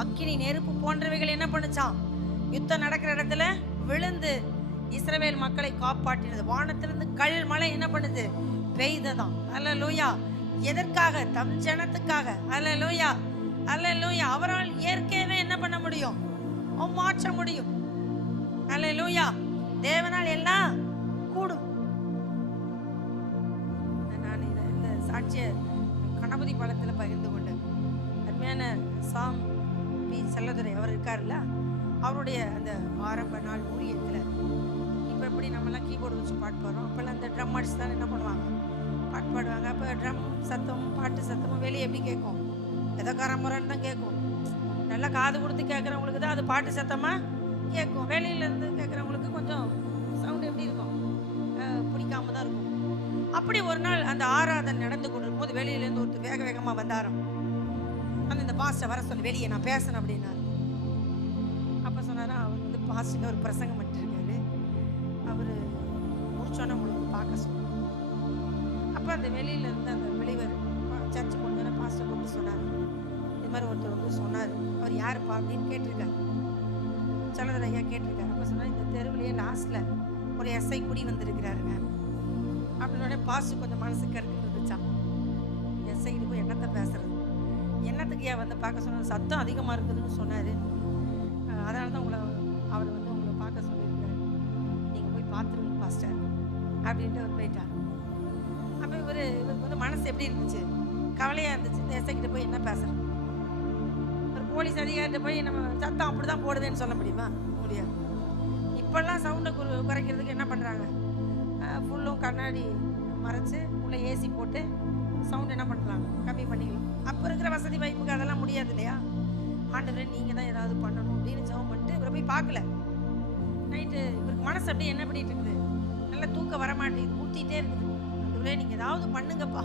அக்கினி நெருப்பு போன்றவைகள் என்ன பண்ணுச்சான்? யுத்தம் நடக்கிற இடத்துல விழுந்து இஸ்ரவேல் மக்களை காப்பாற்றினது. வானத்திலிருந்து கல் மழை என்ன பண்ணுது? பெய்ததாம். அல்லேலூயா. எதற்காக? தம் ஜனத்துக்காக. அல்லேலூயா. அல்லேலூயா. அவரால் இயற்கையவே என்ன பண்ண முடியும்? மாற்ற முடியும். அல்லேலூயா. தேவனால் எல்லாம் கூடும். சாட்சிய கணபதி பாலத்தில் பகிர்ந்து கொண்டேன். அருமையான சாம் பி செல்லதுரை அவர் இருக்காருல்ல, அவருடைய அந்த ஆரம்ப நாள் ஊழியத்தில் இப்போ எப்படி நம்மலாம் கீபோர்டு வச்சு பாட்டு பாடுறோம், அப்போல்லாம் இந்த ட்ரம் அடிச்சு தான் என்ன பண்ணுவாங்க, பாட்டு பாடுவாங்க. அப்போ ட்ரம் சத்தமும் பாட்டு சத்தமும் வெளியே எப்படி கேட்கும், எதோ கரமுறைன்னு தான் கேட்கும். நல்லா காது கொடுத்து கேட்குறவங்களுக்கு தான் அது பாட்டு சத்தமாக கேட்கும். வெளியிலேருந்து கேட்குறவங்களுக்கு கொஞ்சம் சவுண்டு எப்படி இருக்கும், பிடிக்காம தான் இருக்கும். அப்படி ஒரு நாள் அந்த ஆராதனை நடந்து கொண்டு இருக்கும்போது வெளியிலேருந்து ஒருத்தர் வேக வேகமாக வந்தாராம். வந்து இந்த பாஸ்டர் வர சொல்லி வெளியே நான் பேசணும் அப்படின்னாரு. அப்போ சொன்னாரா, அவர் வந்து பாஸ்டர் ஒரு பிரசங்கம் பண்ணிட்டுருக்காரு, அவர் முடிச்சோன்னே உங்களுக்கு பார்க்க சொன்னார். அப்போ அந்த வெளியிலேருந்து அந்த வெளிவர் சர்ச்சு முடிஞ்சோன்னே பாஸ்டர் கூப்பிட்டு சொன்னார், இது மாதிரி ஒருத்தர் வந்து சொன்னார். அவர் யாருப்பா அப்படின்னு கேட்டிருக்காரு, சலதர் ஐயா கேட்டிருக்காரு. அப்போ சொன்னால் இந்த தெருவிலேயே லாஸ்ட்டில் ஒரு எஸ்ஐ குடி வந்திருக்கிறாருங்க அப்படின்னோடனே பாஸ்டர் கொஞ்சம் மனசு கருக்கு இருந்துச்சான். எஸ்ஐக்கு போய் என்னத்தை பேசுறது, என்னத்துக்கு ஏன் வந்து பார்க்க சொன்னார், சத்தம் அதிகமாக இருக்குதுன்னு சொன்னார், அதனால தான் அவர் வந்து உங்களை பார்க்க சொல்லியிருக்காரு, நீங்கள் போய் பார்த்துருங்க பாஸ்டர் அப்படின்ட்டு அவர் போயிட்டார். அப்போ இவருக்கு வந்து மனசு எப்படி இருந்துச்சு, கவலையாக இருந்துச்சு. இந்த எஸ்ஐக்கிட்ட போய் என்ன பேசுறது, ஒரு போலீஸ் அதிகாரிட்ட போய் நம்ம சத்தம் அப்படி தான் போடுதுன்னு சொல்ல முடியுமா, முடியாது. இப்போல்லாம் சவுண்டை குறைக்கிறதுக்கு என்ன பண்ணுறாங்க, ஃபுல்லும் கண்ணாடி மறைச்சு உள்ளே ஏசி போட்டு சவுண்ட் என்ன பண்ணுறாங்க, கம்மி பண்ணிக்கலாம். அப்போ இருக்கிற வசதி வாய்ப்புக்கு அதெல்லாம் முடியாது இல்லையா. ஆண்டவரே நீங்கள் தான் ஏதாவது பண்ணணும் அப்படின்னு ஜெபம் பண்ணிட்டு இவரை போய் பார்க்கல. நைட்டு இவருக்கு மனசு அப்படியே என்ன பண்ணிட்டு இருக்குது, நல்லா தூக்கம் வரமாட்டேங்குது, ஊற்றிட்டே இருக்குது. ஆண்டவரே நீங்கள் ஏதாவது பண்ணுங்கப்பா,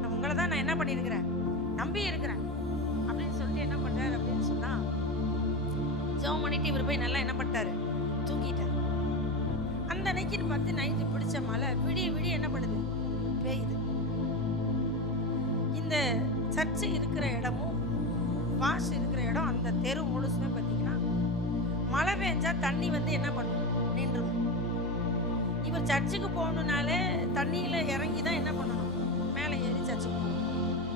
நான் உங்களை தான் நான் என்ன பண்ணியிருக்கிறேன், நம்பி இருக்கிறேன் அப்படின்னு சொல்லிட்டு என்ன பண்ணுறாரு அப்படின்னு சொன்னால், ஜெபம் பண்ணிட்டு இவர் போய் நல்லா என்ன பண்ணிட்டாரு, தூங்கிட்டார். அந்த அன்னைக்குன்னு பார்த்து நைட்டு பிடிச்ச மழை விடிய விடிய என்ன பண்ணுது, பெய்யுது. இந்த சர்ச்சு இருக்கிற இடமும் பாஷ் இருக்கிற இடம், அந்த தெரு முழுசுமே பார்த்தீங்கன்னா மழை பெஞ்சா தண்ணி வந்து என்ன பண்ணும், நின்றும். இவர் சர்ச்சுக்கு போகணுன்னாலே தண்ணியில் இறங்கி தான் என்ன பண்ணணும், மேலே ஏறி சர்ச்சுக்கு போகணும்.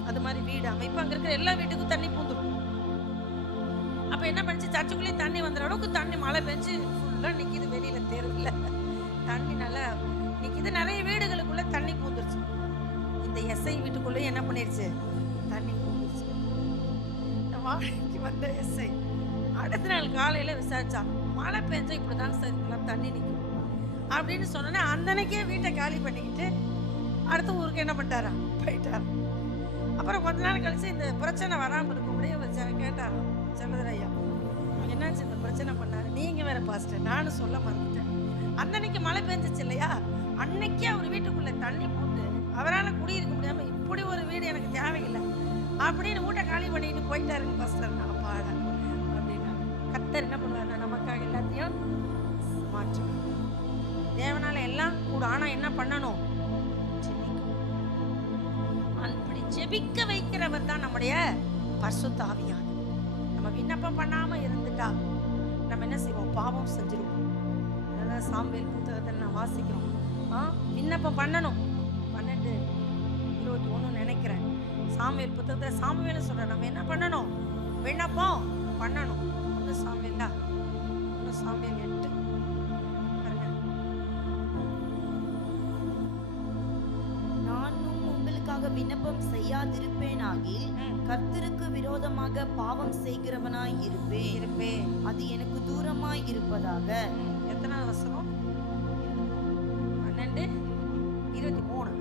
அது மாதிரி வீடு அமைப்பு அங்கே இருக்கிற எல்லா வீட்டுக்கும் தண்ணி பூந்துடும். அப்போ என்ன பண்ணிச்சு, சர்ச்சுக்குள்ளேயே தண்ணி வந்துற அளவுக்கு தண்ணி மழை பெஞ்சு ஃபுல்லாக நிற்கிது. வெளியில் தெருவில் தண்ணி நல்லா நிற்கிது. நிறைய வீடுகளுக்குள்ளே தண்ணி பூந்துருச்சு. இந்த எஸ்ஐ வீட்டுக்குள்ளேயே என்ன பண்ணிடுச்சு, தண்ணி பூந்துருச்சு. வாடகைக்கு வந்த எஸ்ஐ அடுத்த நாள் காலையில் விசாரிச்சான், மழை பெஞ்சா இப்படி தாங்க சார் இப்பெல்லாம் தண்ணி நிற்கும் அப்படின்னு சொன்னோன்னே அந்த அன்னைக்கே வீட்டை காலி பண்ணிக்கிட்டு அடுத்த ஊருக்கு என்ன பண்ணிட்டாரா, போயிட்டார். அப்புறம் கொஞ்ச நாள் கழிச்சு இந்த பிரச்சனை வராமல் இருக்க முடியும் கேட்டாராம், சலதர் ஐயா என்னாச்சு இந்த பிரச்சனை பண்ணாரு, நீங்கள் வேற பாஸ்டர், நானும் சொல்ல மறந்துட்டேன். அந்த அன்னைக்கு மழை பெஞ்சிச்சு இல்லையா, அன்னைக்கே அவர் வீட்டுக்குள்ளே தண்ணி போட்டு அவரால் குடியிருக்க முடியாமல் இப்படி ஒரு வீடு எனக்கு தேவையில்லை அப்படின்னு வீட்டை காலி பண்ணிட்டு போயிட்டாருங்க பாஸ்டர். நான் பாட அப்படின்னா கர்த்தர் என்ன பண்ணுவார், நமக்காக எல்லாத்தையும் மாற்றுவார். தேவனால எல்லாம் கூட, ஆனால் என்ன பண்ணணும், அப்படி ஜெபிக்க வைக்கிறவர் தான் நம்முடைய பரிசுத்த ஆவியானவர். நம்ம விண்ணப்பம் பண்ணாமல் இருந்துட்டா நம்ம என்ன செய்வோம், பாவம் செஞ்சிருவோம். அதனால் சாமுவேல் புத்தகத்தில் நான் வாசிக்கிறோம், விண்ணப்பம் பண்ணணும். 12:21 நினைக்கிறேன். சாமுவேல் புத்தகத்தில் சாமுவேல் சொல்ற நம்ம என்ன பண்ணணும், விண்ணப்பம் பண்ணணும். 1 சாமுவேல் 8 நானும் உங்களுக்காக விண்ணப்பம் செய்யாதிருப்பேனாகில் கர்த்தருக்கு விரோதமாக பாவம் செய்கிறவனாய் இருப்பேன், அது எனக்கு தூரமாய் இருப்பதாக. எத்தனாவது வசனம், 12:23.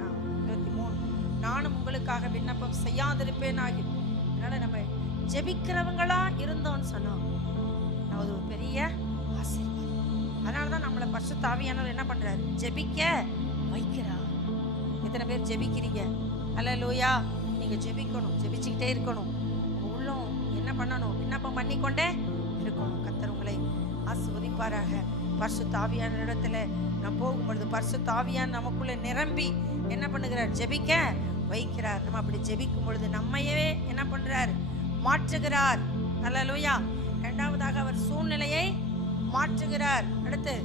நானும் உங்களுக்காக விண்ணப்பம் செய்யாதிருப்பேனாகில். அதனால நம்ம ஜெபிக்கிறவங்களா இருந்தோம்னு சொன்னோம், அது ஒரு பெரிய ஆசீர்வாதம். அதனால தான் நம்மளை பரிசுத்த ஆவியானவர் என்ன பண்றாரு, ஜெபிக்க வைக்கிறார். எத்தனை பேர் ஜெபிக்கிறீங்க, அல்லேலூயா. நீங்க ஜெபிக்கணும், ஜெபிச்சுக்கிட்டே இருக்கணும். உள்ளம் என்ன பண்ணணும், விண்ணப்பம் பண்ணிக்கொண்டே இருக்கணும். கர்த்தர் உங்களை ஆசீர்வதிப்பாராக. பரிசுத்த ஆவியான இடத்துல நான் போகும்பொழுது பரிசுத்த ஆவியான் நமக்குள்ள நிரம்பி என்ன பண்ணுகிறார், ஜெபிக்க வைக்கிறார். நம்ம அப்படி ஜெபிக்கும் பொழுது நம்மையே என்ன பண்றார், மாற்றுகிறார். அல்லேலூயா. இரண்டாவதாக அவர் சூழ்நிலையை மாற்றுகிறார். அடுத்து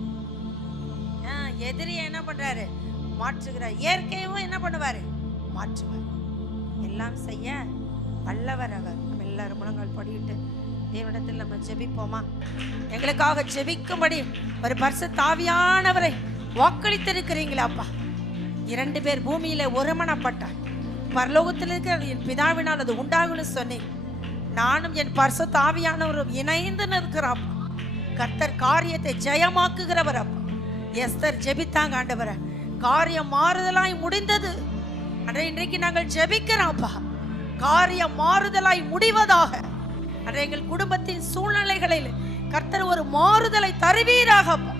எதிரியை என்ன பண்றாரு, மாற்றுகிறார். இயற்கையும் என்ன பண்ணுவாரு, மாற்றுவார். எல்லாம் செய்ய வல்லவர் அவர். நம்ம எல்லாரும் முழங்கால் படிவிட்டு தேவனிடத்தில் நம்ம ஜெபிப்போமா. எங்களுக்காக ஜெபிக்கும்படி ஒரு பரிசுத்த ஆவியானவரை வாக்களித்திருக்கிறீங்களாப்பா. 2 பேர் பூமியில ஒருமனப்பட்டார், பரலோகத்தில் இருக்கிற என் பிதாவினால் அது உண்டாகும்னு சொன்னேன். நானும் என் பரிசுத்த ஆவியானவரும் இணைந்து நிற்கிறோம். கர்த்தர் காரியத்தை ஜெயமாக்குகிறவர் அப்பா. எஸ்தர் ஜெபித்தாங்க ஆண்டவரே, காரியம் மாறுதலாய் முடிந்தது. அன்றே இன்றைக்கு நாங்கள் ஜெபிக்கிறோம்ப்பா, காரியம் மாறுதலாய் முடிவதாக. அன்றே எங்கள் குடும்பத்தின் சூழ்நிலைகளில் கர்த்தர் ஒரு மாறுதலை தருவீராகப்பா.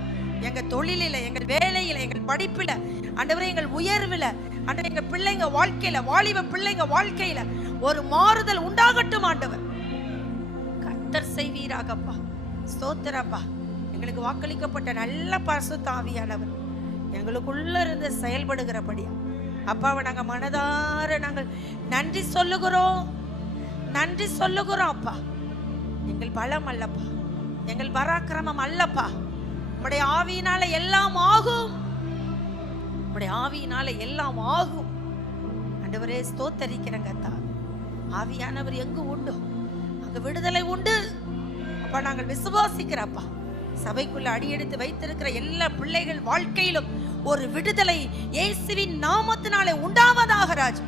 எங்க தொழிலில, எங்கள் வேலையில, எங்கள் படிப்பில ஆண்டவரே, எங்கள் உயர்வுல ஆண்டவரே, எங்க பிள்ளைங்க வாழ்க்கையில, வாலிப பிள்ளைங்க வாழ்க்கையில ஒரு மாறுதல் உண்டாகட்டும் ஆண்டவர். கர்த்தர் செய்வீராகப்பா. ஸ்தோத்திரப்பா. எங்களுக்கு வாக்களிக்கப்பட்ட நல்ல பரிசுத்த ஆவியானவர் எங்களுக்குள்ள இருந்து செயல்படுகிறபடியா அப்பாவை நாங்கள் மனதார நாங்கள் நன்றி சொல்லுகிறோம், நன்றி சொல்லுகிறோம் அப்பா. எங்கள் பலம் அல்லப்பா, எங்கள் பராக்கிரமம் அல்லப்பா, உம்முடைய ஆவியினால எல்லாம் ஆகும், உம்முடைய ஆவியினால எல்லாம் ஆகும் ஆண்டவரே. ஸ்தோத்தரிக்கிறங்க தா. ஆவியானவர் எங்கு உண்டு அங்கு விடுதலை உண்டு அப்பா. நாங்கள் விசுவாசிக்கிறப்பா, சபைக்குள்ள அடியெடுத்து வைத்திருக்கிற எல்லா பிள்ளைகள் வாழ்க்கையிலும் ஒரு விடுதலை இயேசுவின் நாமத்தினாலே உண்டாவதாக ராஜா.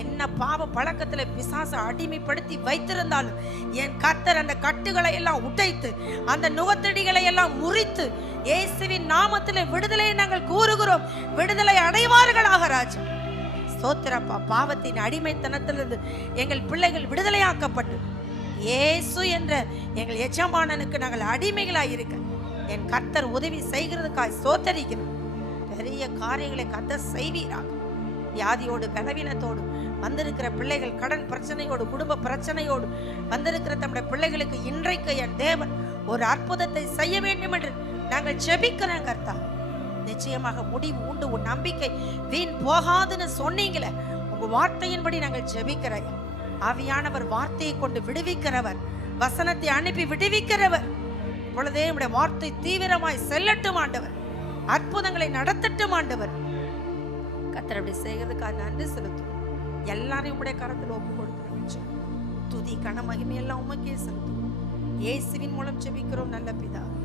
என்ன பாவ பழக்கத்துல பிசாசு அடிமைப்படுத்தி வைத்திருந்தாலும் என் கர்த்தர் அந்த கட்டுகளை எல்லாம் உடைத்து, அந்த நுகத்தடிகளை எல்லாம் முறித்து, இயேசுவின் நாமத்திலே விடுதலையை நாங்கள் கூறுகிறோம். விடுதலை அடைவார்களாக ராஜா. ஸ்தோத்திரப்பா. பாவத்தின் அடிமைத்தனத்திலிருந்து எங்கள் பிள்ளைகள் விடுதலையாக்கப்பட்டு இயேசு என்ற எங்கள் எஜமானனுக்கு நாங்கள் அடிமைகளாய் இருக்க என் கர்த்தர் உதவி செய்கிறதுக்காய் ஸ்தோத்தரிக்கிறோம். பெரிய காரியங்களை கர்த்தர் செய்வீராக. வியாதியோடு, பலவீனத்தோடு வந்திருக்கிற பிள்ளைகள், கடன் பிரச்சனையோடு, குடும்ப பிரச்சனையோடு வந்திருக்கிற தம்முடைய பிள்ளைகளுக்கு இன்றைக்கு என் தேவன் ஒரு அற்புதத்தை செய்ய வேண்டும் என்று நாங்கள் ஜெபிக்கிறோம் கர்த்தா. நிச்சயமாக முடிவு உண்டு, உன் நம்பிக்கை வீண் போகாதுன்னு சொன்னீங்களே, உங்க வார்த்தையின்படி நாங்கள் ஜெபிக்கிறோம். ஆவியானவர் வார்த்தையை கொண்டு விடுவிக்கிறவர், வசனத்தை அனுப்பி விடுவிக்கிறவர். இப்பொழுதே உடைய வார்த்தை தீவிரமாய் செல்லட்டும் ஆண்டவர், அற்புதங்களை நடத்தட்டும் ஆண்டவர். கர்த்தர் அப்படி செய்கிறதுக்காக நன்றி செலுத்துவோம். எல்லாரையும் உடைய கரத்தில் ஒப்பு கொடுக்கிறோம். துதி கன மகிமை எல்லாம் உமக்கே செலுத்துவோம். இயேசுவின் மூலம் ஜெபிக்கிறோம் நல்ல பிதாவே,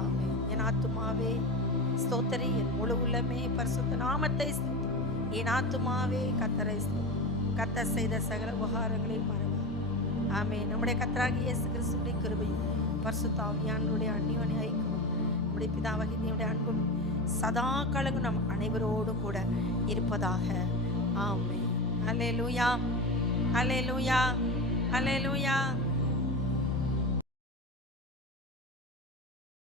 ஆமென். என் ஆத்துமாவே ஸ்தோத்திரி, என் முழு உள்ளமே பரிசுத்த நாமத்தை ஸ்தோத்திரி. என் ஆத்துமாவே கர்த்தரை ஸ்தோத்திரி. கர்த்தர் செய்த சகல உபகாரங்களையும் மறவாதே. ஆமென். நம்முடைய கர்த்தராகிய இயேசு கிறிஸ்துவின் கிருபையும் பரிசுத்த ஆவியானவருடைய அந்யோன்ய ஐக்கியமும் நம்முடைய பிதாவாகிய தேவனுடைய அன்பும் சதா காலமும் நம் அனைவரோடு கூட இருப்பதாக. ஆமென். அல்லேலூயா, அல்லேலூயா, அல்லேலூயா.